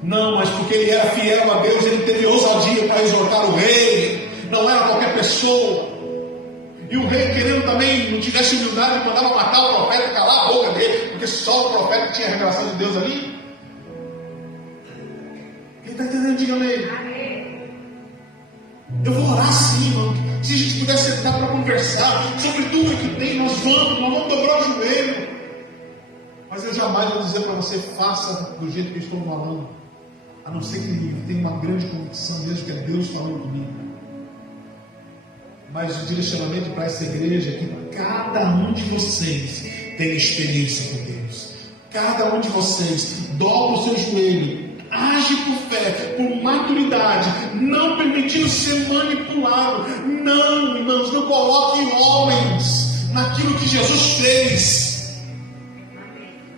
Não, mas porque ele era fiel a Deus, ele teve ousadia para exortar o rei. Não era qualquer pessoa. E o rei, querendo também, não tivesse humildade, mandava matar o profeta, calar a boca dele, porque só o profeta tinha a revelação de Deus ali. Quem está entendendo, diga amém. Eu vou orar sim, irmão. Se a gente pudesse sentar para conversar sobre tudo que tem, nós vamos dobrar o joelho. Mas eu jamais vou dizer para você, faça do jeito que eu estou falando, a não ser que eu tenha uma grande convicção mesmo que é Deus falando comigo. Mas o direcionamento para essa igreja é que cada um de vocês tem experiência com Deus. Cada um de vocês dobra o seu joelho, age por fé, por maturidade, não permitindo ser manipulado. Não, irmãos, não coloquem homens naquilo que Jesus fez.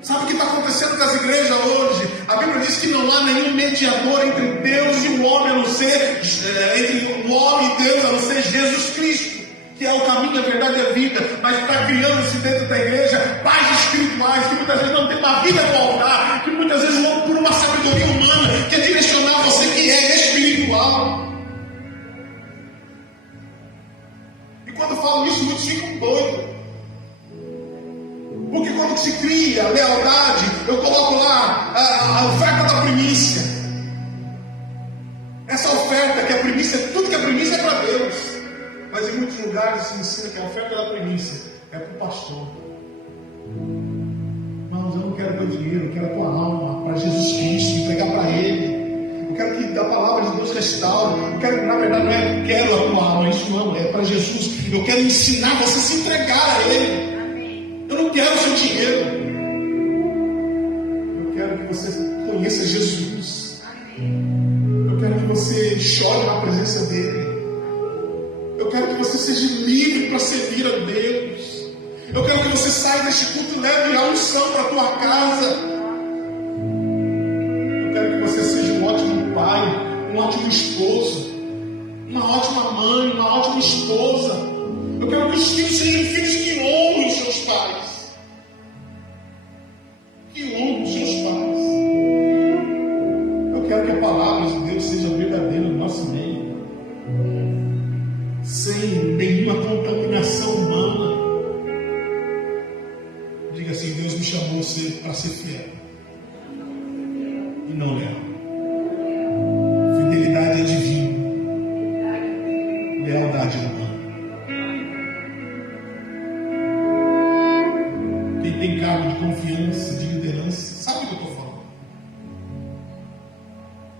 Sabe o que está acontecendo com as igrejas hoje? A Bíblia diz que não há nenhum mediador entre Deus e o homem, a não ser entre o homem e Deus, a não ser Jesus Cristo, que é o caminho, a verdade e a vida. Mas está criando-se dentro da igreja pais espirituais que muitas vezes não têm uma vida para altar, que muitas vezes vão por uma sabedoria humana, que é direcionar você que é espiritual. E quando falo isso, muitos ficam doidos. Porque quando se cria lealdade, eu coloco lá a oferta da primícia. Essa oferta, que a primícia, tudo que a primícia é para Deus. Mas em muitos lugares se ensina que a oferta da primícia é para o pastor. Irmãos, eu não quero teu dinheiro, eu quero a tua alma para Jesus Cristo, entregar para Ele. Eu quero que a palavra de Deus restaure. Eu quero, na verdade, não é quero a tua alma, isso não, é para Jesus. Eu quero ensinar você a se entregar a Ele. Eu não quero o seu dinheiro. Eu quero que você conheça Jesus. Eu quero que você chore na presença dEle. Eu quero que você seja livre para servir a Deus. Eu quero que você saia deste culto e leve a unção para a tua casa. Eu quero que você seja um ótimo pai, um ótimo esposo, uma ótima mãe, uma ótima esposa. Eu quero que os filhos sejam filhos que honram os seus pais. Que honram os seus pais. Eu quero que a palavra de Deus seja verdadeira no nosso meio, sem nenhuma contaminação humana. Diga assim: Deus me chamou para ser fiel e não leal. Fidelidade é divina, lealdade é humana. Quem tem cargo de confiança, de liderança, sabe o que eu estou falando.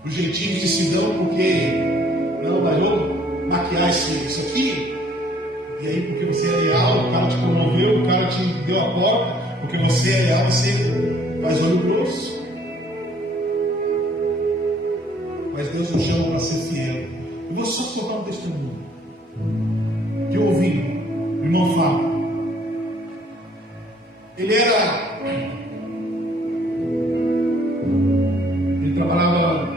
Os jeitinhos de se dão porque não valeu maquiar isso aqui, e aí porque você é leal, o cara te promoveu, o cara te deu a porta, porque você é leal, você faz olho grosso. Mas Deus nos chama para ser fiel. Eu vou só contar um testemunho que eu ouvi o irmão falar. Ele trabalhava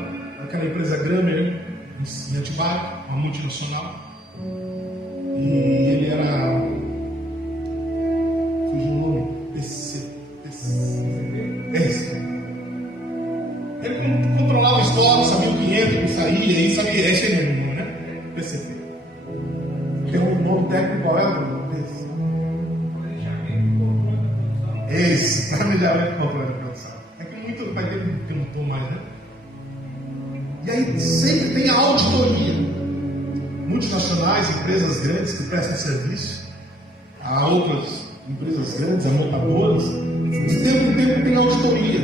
naquela empresa Grammer em Atibaia, uma multinacional, e ele era, fugiu o nome, ele controlava o estoque, sabia o que entra, o que saía, e sabia, esse é mesmo, né? PCP. Tem um nome técnico, qual é? Esse, planejamento controle de produção. É que muito vai ter que eu não estou mais, né? E aí sempre tem a auditoria. Multinacionais, empresas grandes que prestam serviço, há outras empresas grandes, montadoras, de tempo em tempo tem auditoria.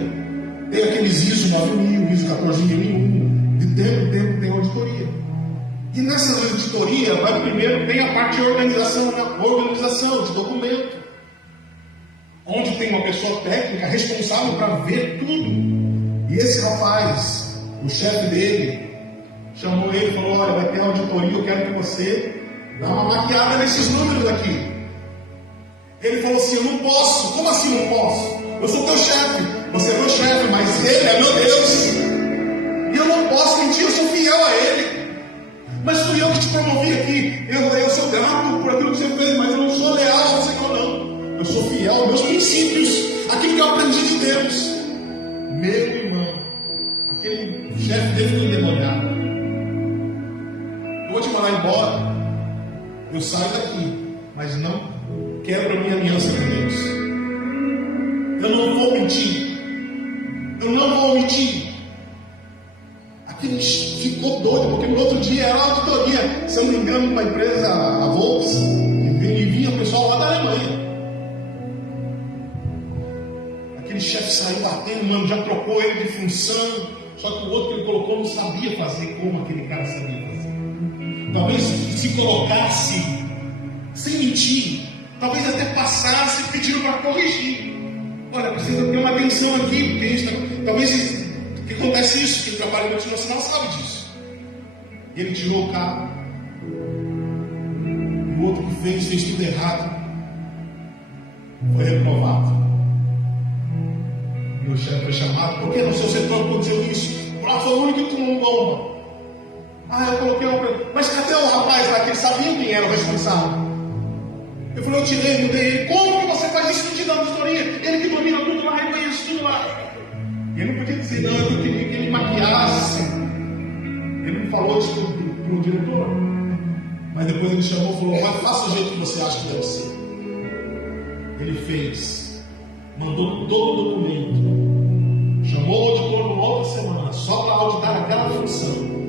Tem aqueles ISO 9000, ISO 14001, de tempo em tempo tem auditoria. E nessa auditoria, primeiro tem a parte de organização de documento, onde tem uma pessoa técnica responsável para ver tudo. E esse rapaz, o chefe dele, chamou ele e falou: olha, vai ter auditoria, eu quero que você dá uma maquiada nesses números aqui. Ele falou assim: eu não posso. Como assim não posso? Eu sou teu chefe, você é meu chefe, mas ele é meu Deus. E eu não posso mentir, eu sou fiel a ele. Mas fui eu que te promovi aqui. Eu sou grato por aquilo que você fez, mas eu não sou leal ao Senhor, não. Eu sou fiel aos meus princípios, aquilo que eu aprendi de Deus. Meu irmão, aquele chefe dele foi endemoniado. Eu vou te mandar embora. Eu saio daqui, mas não quebro a minha aliança com Deus. Eu não vou mentir. Eu não vou mentir. Aquele ficou doido, porque no outro dia era auditoria, se eu não me engano, para a empresa, a Volks, e vinha o pessoal lá da Alemanha. Aquele chefe saiu batendo, mano, já trocou ele de função, só que o outro que ele colocou não sabia fazer como aquele cara sabia fazer. Talvez se colocasse, sem mentir, talvez até passasse pedindo para corrigir. Olha, precisa ter uma atenção aqui, porque isso, talvez que acontece isso, quem trabalha no multinacional sabe disso. E ele tirou o carro, e o outro que fez tudo errado, foi reprovado. Meu chefe foi chamado: por que no seu setor aconteceu isso? Foi o único que tu não bomba. Eu coloquei mas cadê o rapaz lá que ele sabia quem era o responsável? Eu falei: eu tirei, mudei ele. Como que você faz isso? Não te dá auditoria? Ele que domina tudo lá, reconhece tudo lá. E ele não podia dizer: não, eu queria que ele maquiasse. Ele não falou isso para o diretor. Mas depois ele chamou e falou: mas faça o jeito que você acha que deve ser. Ele fez, mandou todo o documento, chamou o auditor numa outra semana, só para auditar aquela função.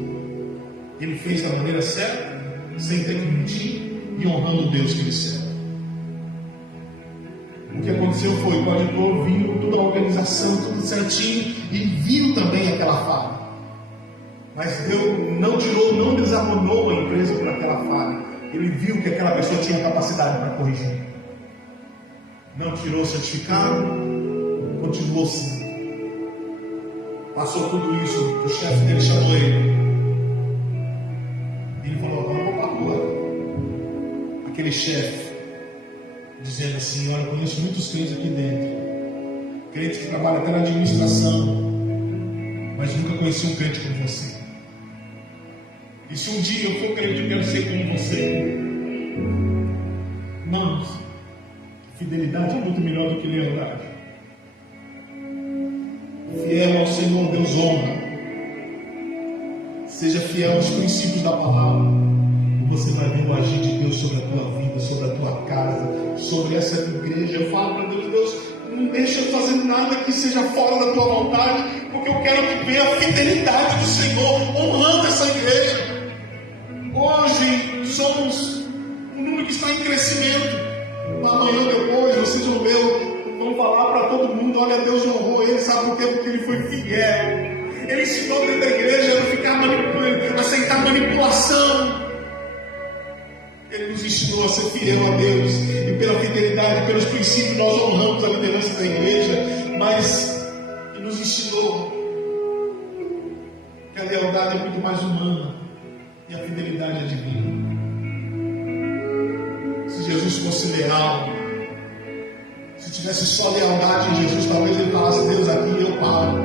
Ele fez da maneira certa, sem ter que mentir e honrando o Deus que ele serve. O que aconteceu foi que o auditor viu toda a organização, tudo certinho, e viu também aquela falha. Mas Deus não tirou, não desabonou a empresa por aquela falha. Ele viu que aquela pessoa tinha capacidade para corrigir. Não tirou o certificado, continuou assim. Passou tudo isso, o chefe dele chamou ele. E ele falou: agora eu vou para a rua. Aquele chefe, dizendo assim: olha, eu conheço muitos crentes aqui dentro, crentes que trabalham até na administração, mas nunca conheci um crente como você. E se um dia eu for crente, eu quero ser como você. Irmãos, fidelidade é muito melhor do que lealdade. Fiel ao Senhor, Deus honra. Seja fiel aos princípios da palavra, e você vai ver o agir de Deus sobre a tua vida, sobre a tua casa, sobre essa igreja. Eu falo para Deus: Deus, não deixa eu fazer nada que seja fora da tua vontade, porque eu quero que venha a fidelidade do Senhor honrando essa igreja. Hoje somos um número que está em crescimento. Amanhã depois vocês vão falar para todo mundo: olha, Deus honrou ele, sabe por quê? Porque ele foi fiel. Ele ensinou dentro da igreja a não ficar manipulando, a aceitar manipulação. Ele nos ensinou a ser fiel a Deus, e pela fidelidade, pelos princípios, nós honramos a liderança da igreja. Mas ele nos ensinou que a lealdade é muito mais humana e a fidelidade é divina. Se Jesus fosse leal, se tivesse só lealdade em Jesus, talvez ele falasse: Deus, aqui eu paro,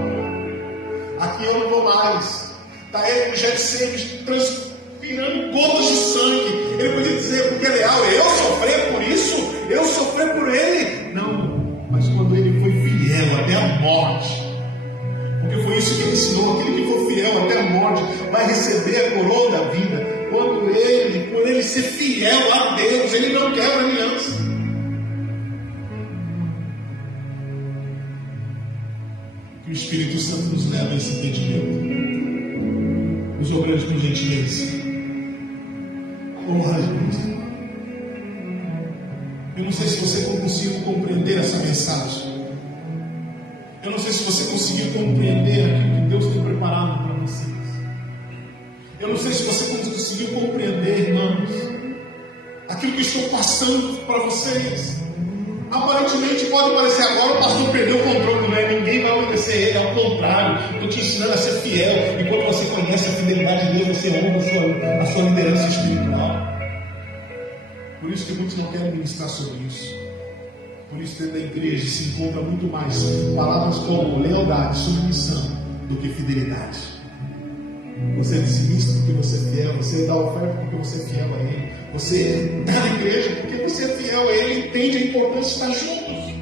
aqui eu não vou mais. Está ele no Getsemane transpirando gotas de sangue. Ele podia dizer: porque é leal, eu sofrer por isso, eu sofrer por ele. Não, mas quando ele foi fiel até a morte, porque foi isso que ele ensinou: aquele que for fiel até a morte vai receber a coroa da vida. Por ele ser fiel a Deus, ele não quebra a aliança. Que o Espírito Santo nos leve a esse entendimento. Os obreiros, por gentileza, honra a Deus. Eu não sei se você conseguiu compreender essa mensagem. Eu não sei se você conseguiu compreender aquilo que Deus tem preparado para vocês. Eu não sei se você conseguiu compreender, irmãos, aquilo que estou passando para vocês. Aparentemente pode parecer agora o pastor perdeu o controle, não é? Ninguém vai obedecer a ele, ao contrário, estou te ensinando a ser fiel. E quando você conhece a fidelidade de Deus, você honra a sua liderança espiritual. Por isso que muitos não querem ministrar sobre isso. Por isso dentro da igreja se encontra muito mais palavras como lealdade, submissão, do que fidelidade. Você é dizimista porque você é fiel, você dá oferta porque você é fiel a Ele, você dá na igreja porque você é fiel a Ele e entende a importância de estar juntos.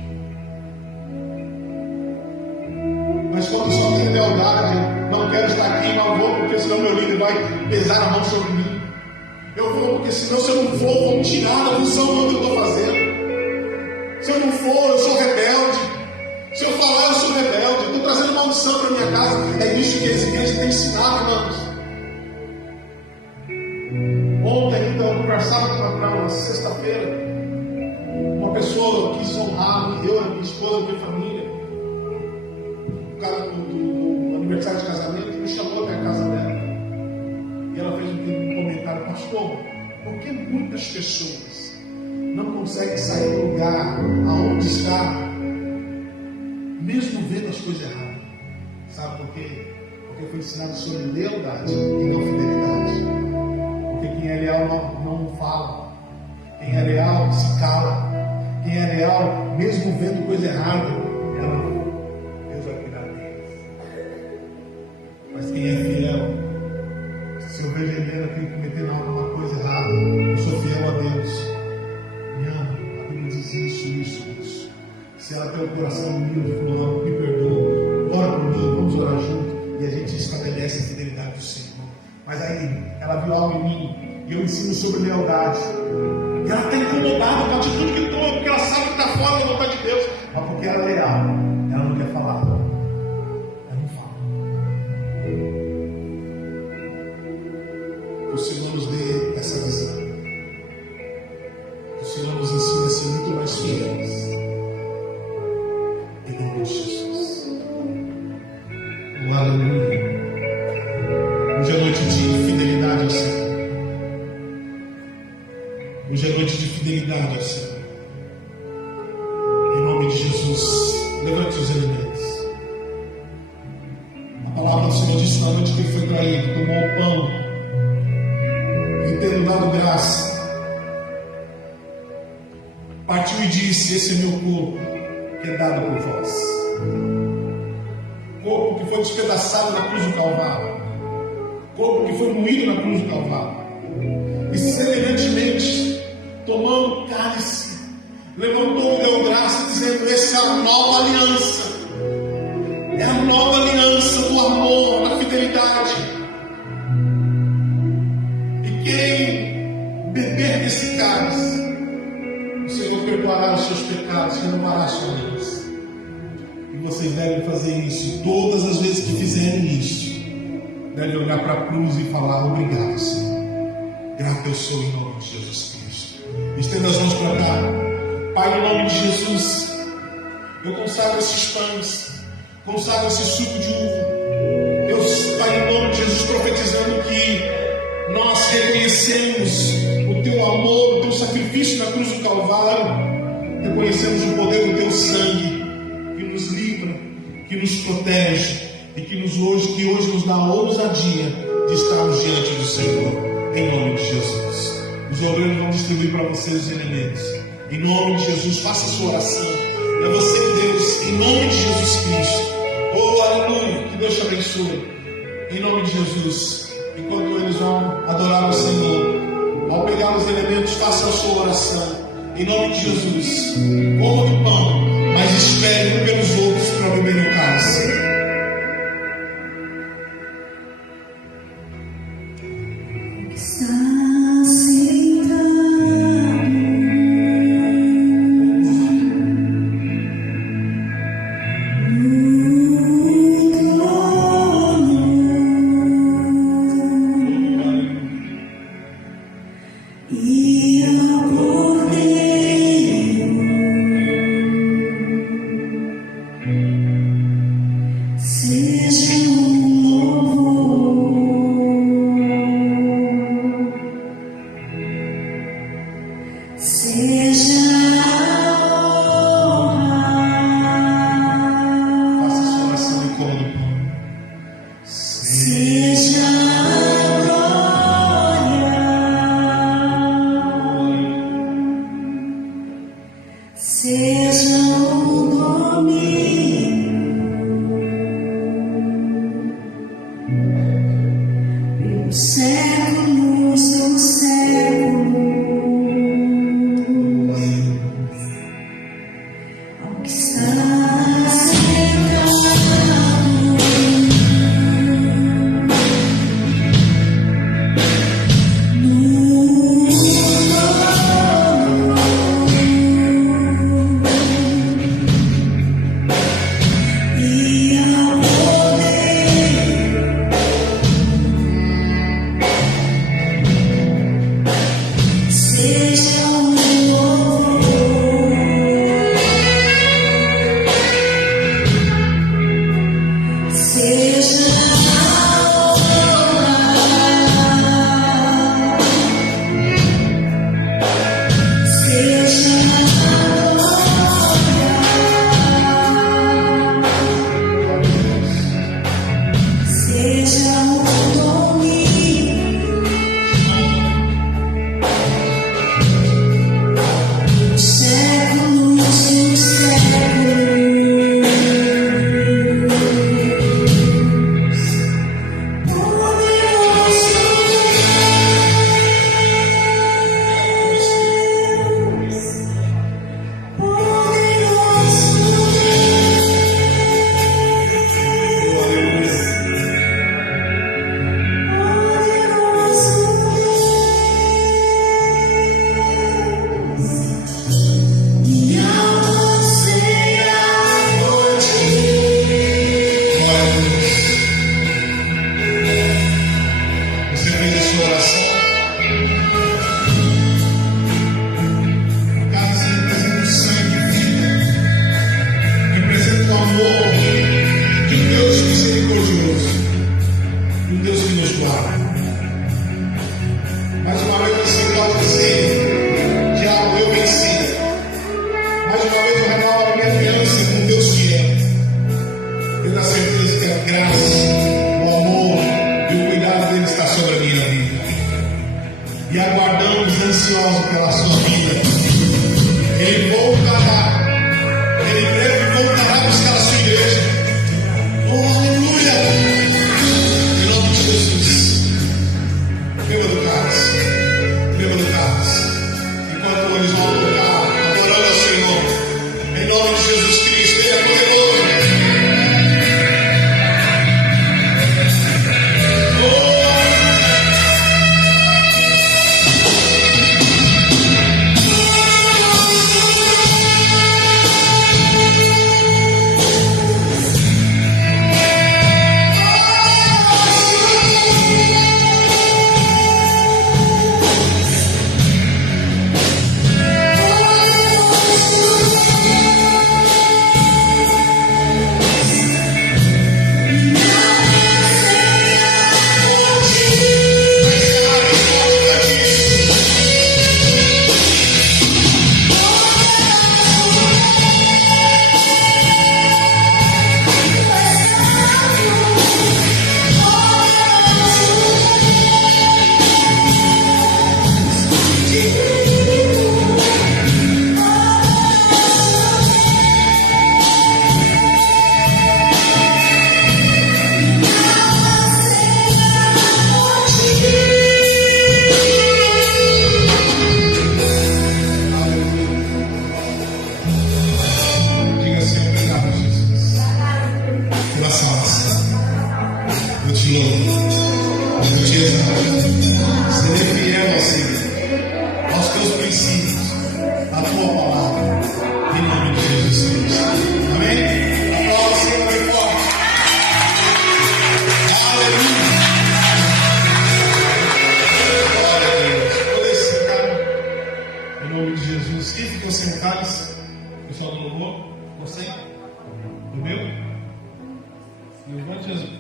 Mas quando só tem lealdade, não quero estar aqui, não vou porque senão meu líder vai pesar a mão sobre mim. Eu vou porque senão se eu não for, vou me tirar da função do que eu estou fazendo. Se eu não for, eu sou rebelde. Se eu falar, eu sou rebelde. Eu estou trazendo maldição para minha casa. É isso que as igrejas têm ensinado, irmãos. Ontem, então, eu conversava para uma sexta-feira. Uma pessoa quis honrar, eu, a minha esposa, a minha família. O cara do aniversário de casamento me chamou até a casa dela. E ela fez um comentário: pastor, por que muitas pessoas não conseguem sair do lugar aonde está, mesmo vendo as coisas erradas? Sabe por quê? Porque foi ensinado sobre lealdade e não fidelidade. Porque quem é leal não fala. Quem é leal se cala. Quem é leal, mesmo vendo coisa errada, Deus vai cuidar deles. Mas quem é fiel, se eu vejo ele aqui cometendo alguma coisa errada, eu sou fiel a Deus. Me ama, a Bíblia diz isso. Se ela tem o coração humilde, falou: me perdoa, ora por mim, vamos orar junto. E a gente estabelece a fidelidade do Senhor. Mas aí, ela viu algo em mim, e eu ensino sobre lealdade. E ela está incomodada com a atitude que toma, porque ela sabe que está fora da vontade de Deus. Mas porque ela é leal, ela não quer falar. Ela não fala. Que o Senhor nos dê essa visão. Que o Senhor nos ensine a ser muito mais fiéis. Em nome de Jesus. Aleluia. Hoje é noite de fidelidade ao Senhor. Hoje é noite de fidelidade ao Senhor. Em nome de Jesus, levante os elementos. A palavra do Senhor disse na noite que ele foi traído, tomou o pão e, tendo dado graça, partiu e disse: esse é meu corpo, que é dado por vós. Corpo que foi despedaçado na cruz do Calvário. Corpo que foi moído na cruz do Calvário. E semelhantemente, tomando o cálice, levantou e deu graça, dizendo: essa é a nova aliança. É a nova aliança do amor, da fidelidade. E quem beber desse cálice, o Senhor perdoará os seus pecados, renovará a sua aliança. E vocês devem fazer isso. Todas as vezes que fizerem isso, devem olhar para a cruz e falar: obrigado, Senhor. Grato eu sou, em nome de Jesus Cristo. Estenda as mãos para cá. Pai, no nome de Jesus, eu consagro esses pães, consagro esse suco de uva. Eu, Pai, em nome de Jesus, profetizando que nós reconhecemos o Teu amor, o Teu sacrifício na cruz do Calvário. Reconhecemos o poder do Teu sangue, que nos livra, que nos protege e que hoje nos dá a ousadia de estarmos diante do Senhor. Em nome de Jesus. Os obreiros vão distribuir para vocês os elementos. Em nome de Jesus, faça a sua oração. É você, Deus, em nome de Jesus Cristo. Oh, aleluia, que Deus te abençoe. Em nome de Jesus. Enquanto eles vão adorar o Senhor, ao pegar os elementos, faça a sua oração. Em nome de Jesus. Coma do pão, mas espere pelos outros para beber o cálice.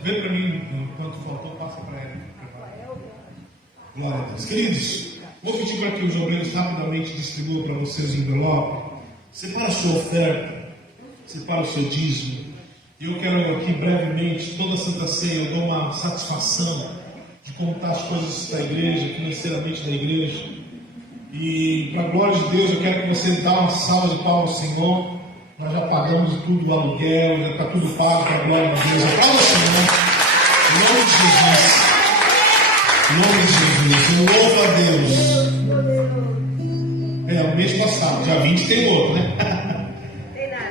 Vê para mim, enquanto faltou, passa para ele. Glória a Deus. Queridos, Vou pedir para que os obreiros rapidamente distribuam para vocês o envelope. Separa a sua oferta, separa o seu dízimo. E eu quero aqui brevemente, toda a Santa Ceia, eu dou uma satisfação de contar as coisas da igreja, financeiramente da igreja. E para a glória de Deus, eu quero que você dê uma salva de palmas ao Senhor. Nós já pagamos tudo, o aluguel, já está tudo pago para a glória de Deus. Aplauda o Senhor, em nome de Jesus. Em nome de Jesus, eu louvo a Deus. O mês passado, dia 20 tem outro, né?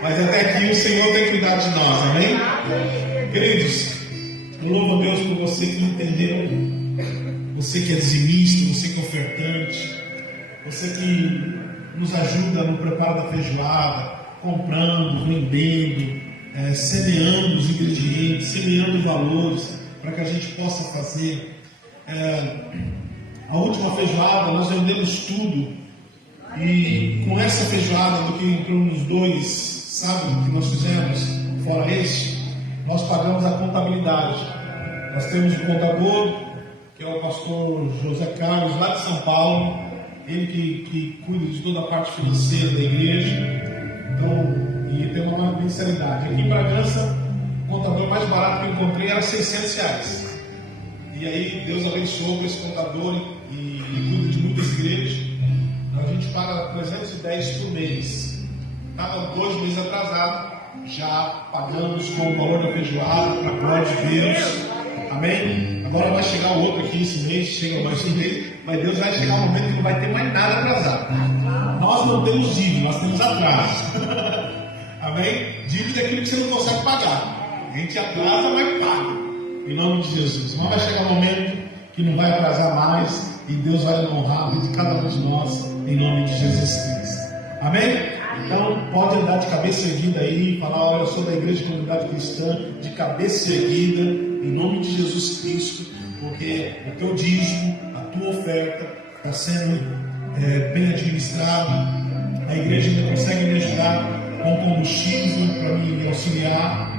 Mas até aqui o Senhor tem cuidado de nós, amém? Queridos, eu louvo a Deus por você que entendeu, você que é dizimista, você que é ofertante, você que nos ajuda no preparo da feijoada, comprando, vendendo, semeando os ingredientes, semeando valores, para que a gente possa fazer. A última feijoada nós vendemos tudo, e com essa feijoada do que entrou nos 2 sábados que nós fizemos, fora este, nós pagamos a contabilidade. Nós temos o contador, que é o pastor José Carlos, lá de São Paulo, ele que cuida de toda a parte financeira da igreja. Então, e tem uma mensalidade. Aqui em Bragança, o contador mais barato que eu encontrei era R$600. E aí Deus abençoou com esse contador e cuida de muitas igrejas. Então, a gente paga 310 por mês. Estava 2 meses atrasado, já pagamos com o valor da feijoada, para a glória de Deus. Amém? Agora vai chegar o outro aqui esse mês, chega mais um mês, mas Deus vai chegar um momento que não vai ter mais nada atrasado. Nós não temos dívida, nós temos atraso. Amém? Dívida é aquilo que você não consegue pagar. A gente atrasa, mas paga. Em nome de Jesus. Mas vai chegar um momento que não vai atrasar mais e Deus vai honrar a vida de cada um de nós, em nome de Jesus Cristo. Amém? Então pode andar de cabeça erguida aí, falar: olha, eu sou da Igreja de Comunidade Cristã, de cabeça erguida, em nome de Jesus Cristo, porque o teu dízimo, a tua oferta está sendo bem administrado. A igreja ainda consegue me ajudar com combustível para me auxiliar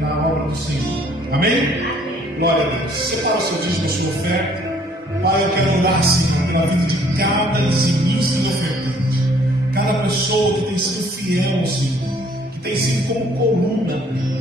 na obra do Senhor. Amém? Glória a Deus. Separa o seu dízimo, a sua oferta. Pai, eu quero orar, Senhor, pela vida de cada dizimista e ofertante, cada pessoa que tem sido fiel ao Senhor, que tem sido como coluna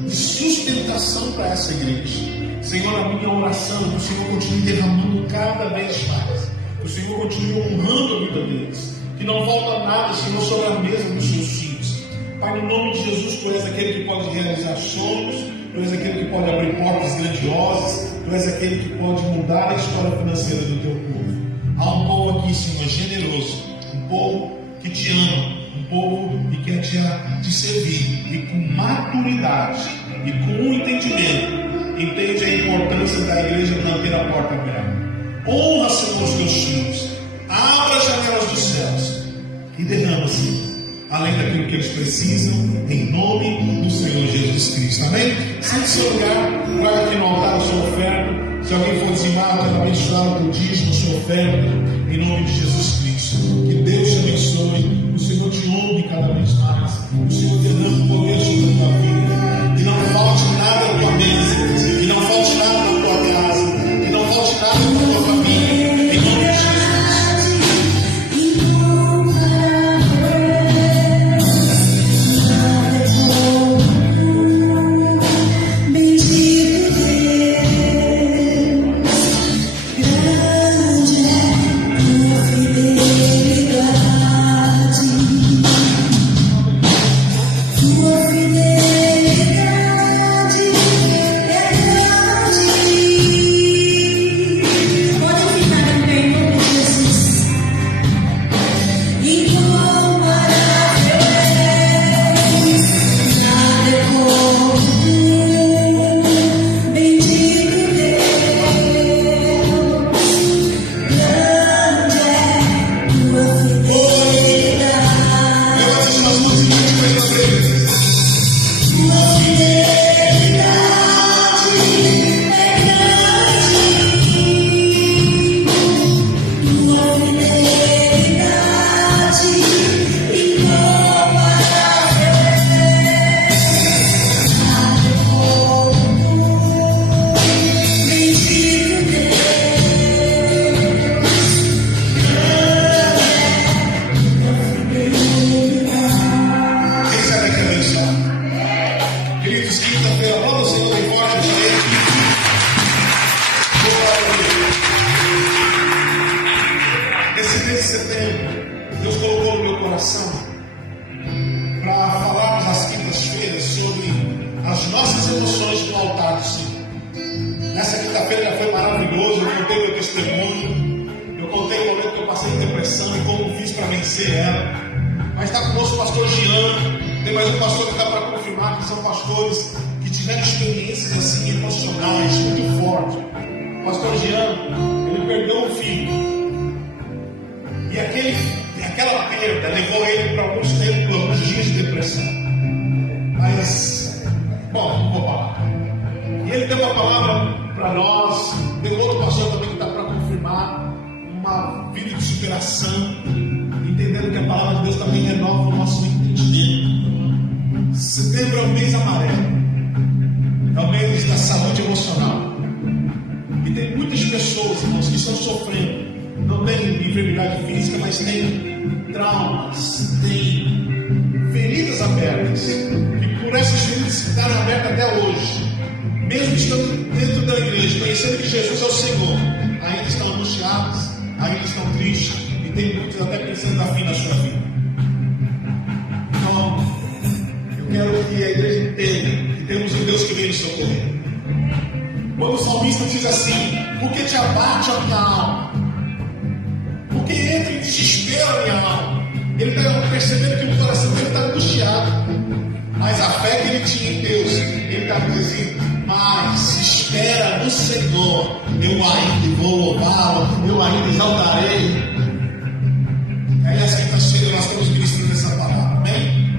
de sustentação para essa igreja. Senhor, a minha oração é que o Senhor continue derramando cada vez mais, que o Senhor continue honrando a vida deles, que não falta nada, Senhor, sobre a mesa dos seus filhos. Pai, no nome de Jesus, Tu és aquele que pode realizar sonhos, Tu és aquele que pode abrir portas grandiosas, Tu és aquele que pode mudar a história financeira do Teu povo. Há um povo aqui, Senhor, generoso, um povo que Te ama, um povo que quer Te servir, e com maturidade e com um entendimento, entende a importância da igreja manter a porta aberta. Honra, Senhor, os Teus filhos, abra as janelas dos céus e derrama, Senhor, além daquilo que eles precisam, em nome do Senhor Jesus Cristo. Amém? Sente seu lugar, guarda aqui no altar a sua oferta. Se alguém for dizimado, quero abençoar o teu dízimo, a sua oferta, em nome de Jesus Cristo. Que Deus te abençoe, o Senhor te honre cada vez mais, o Senhor derrama o poder sobre a tua vida, que não falte nada na tua mesa, que não falte nada na tua casa, que não falte nada na tua família, em nome de Jesus. oração para falarmos às quintas-feiras sobre as nossas emoções no altar do Senhor. Nessa quinta-feira foi maravilhoso, eu contei meu testemunho, eu contei o momento que eu passei em depressão e como fiz para vencer ela. Mas está conosco o pastor Jean, tem mais um pastor que dá para confirmar que são pastores que tiveram experiências assim emocionais muito fortes. O pastor Jean, ele perdeu um filho. E aquela perda levou ele para alguns dias de depressão. Mas, bom, não vou falar. E ele deu uma palavra para nós, tem outro pastor também que está para confirmar uma vida de superação, entendendo que a palavra de Deus também renova o nosso entendimento. Setembro é o mês amarelo, é o mês da saúde emocional. E tem muitas pessoas, irmãos, que estão sofrendo. Não tem enfermidade física, mas tem traumas, tem feridas abertas. E por essas feridas ficaram abertas até hoje, mesmo estando dentro da igreja, conhecendo que Jesus é o Senhor, ainda estão angustiados, ainda estão tristes, e tem muitos até pensando na fim da sua vida. Então, eu quero que a igreja entenda que temos um Deus que vem nos socorrer. Quando o salmista diz assim: por que te abate a minha alma? Porque entra em desespero a minha alma. Ele está percebendo que o coração dele está angustiado. Mas a fé que ele tinha em Deus, ele está dizendo: mas espera no Senhor, eu ainda vou louvá-lo, eu ainda exaltarei. Essa quinta-feira nós estamos ministrando essa palavra, amém?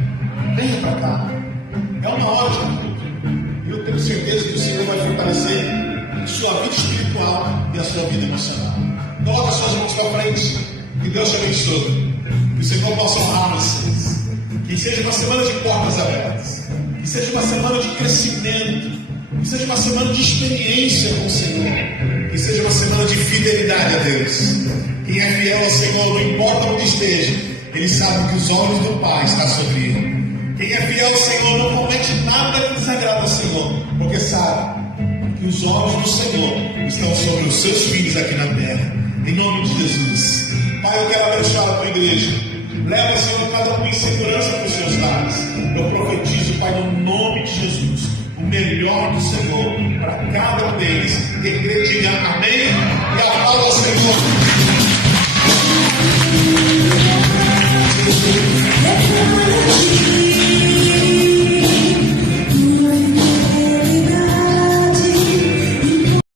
Venha para cá. É uma hora de culto. E eu tenho certeza que o Senhor vai fortalecer a sua vida espiritual e a sua vida emocional. Coloque as suas mãos para frente. Que Deus te abençoe. Que o Senhor possa honrar vocês. Que seja uma semana de portas abertas. Que seja uma semana de crescimento. Que seja uma semana de experiência com o Senhor. Que seja uma semana de fidelidade a Deus. Quem é fiel ao Senhor, não importa onde esteja, ele sabe que os olhos do Pai estão sobre ele. Quem é fiel ao Senhor não comete nada que desagrada ao Senhor, porque sabe que os olhos do Senhor estão sobre os seus filhos aqui na terra. Em nome de Jesus. Pai, eu quero abençoar a tua igreja. Leva, Senhor, cada um em segurança para os seus lares. Eu profetizo, Pai, no nome de Jesus, o melhor do Senhor para cada um deles. E a igreja diga amém e aplauda ao Senhor.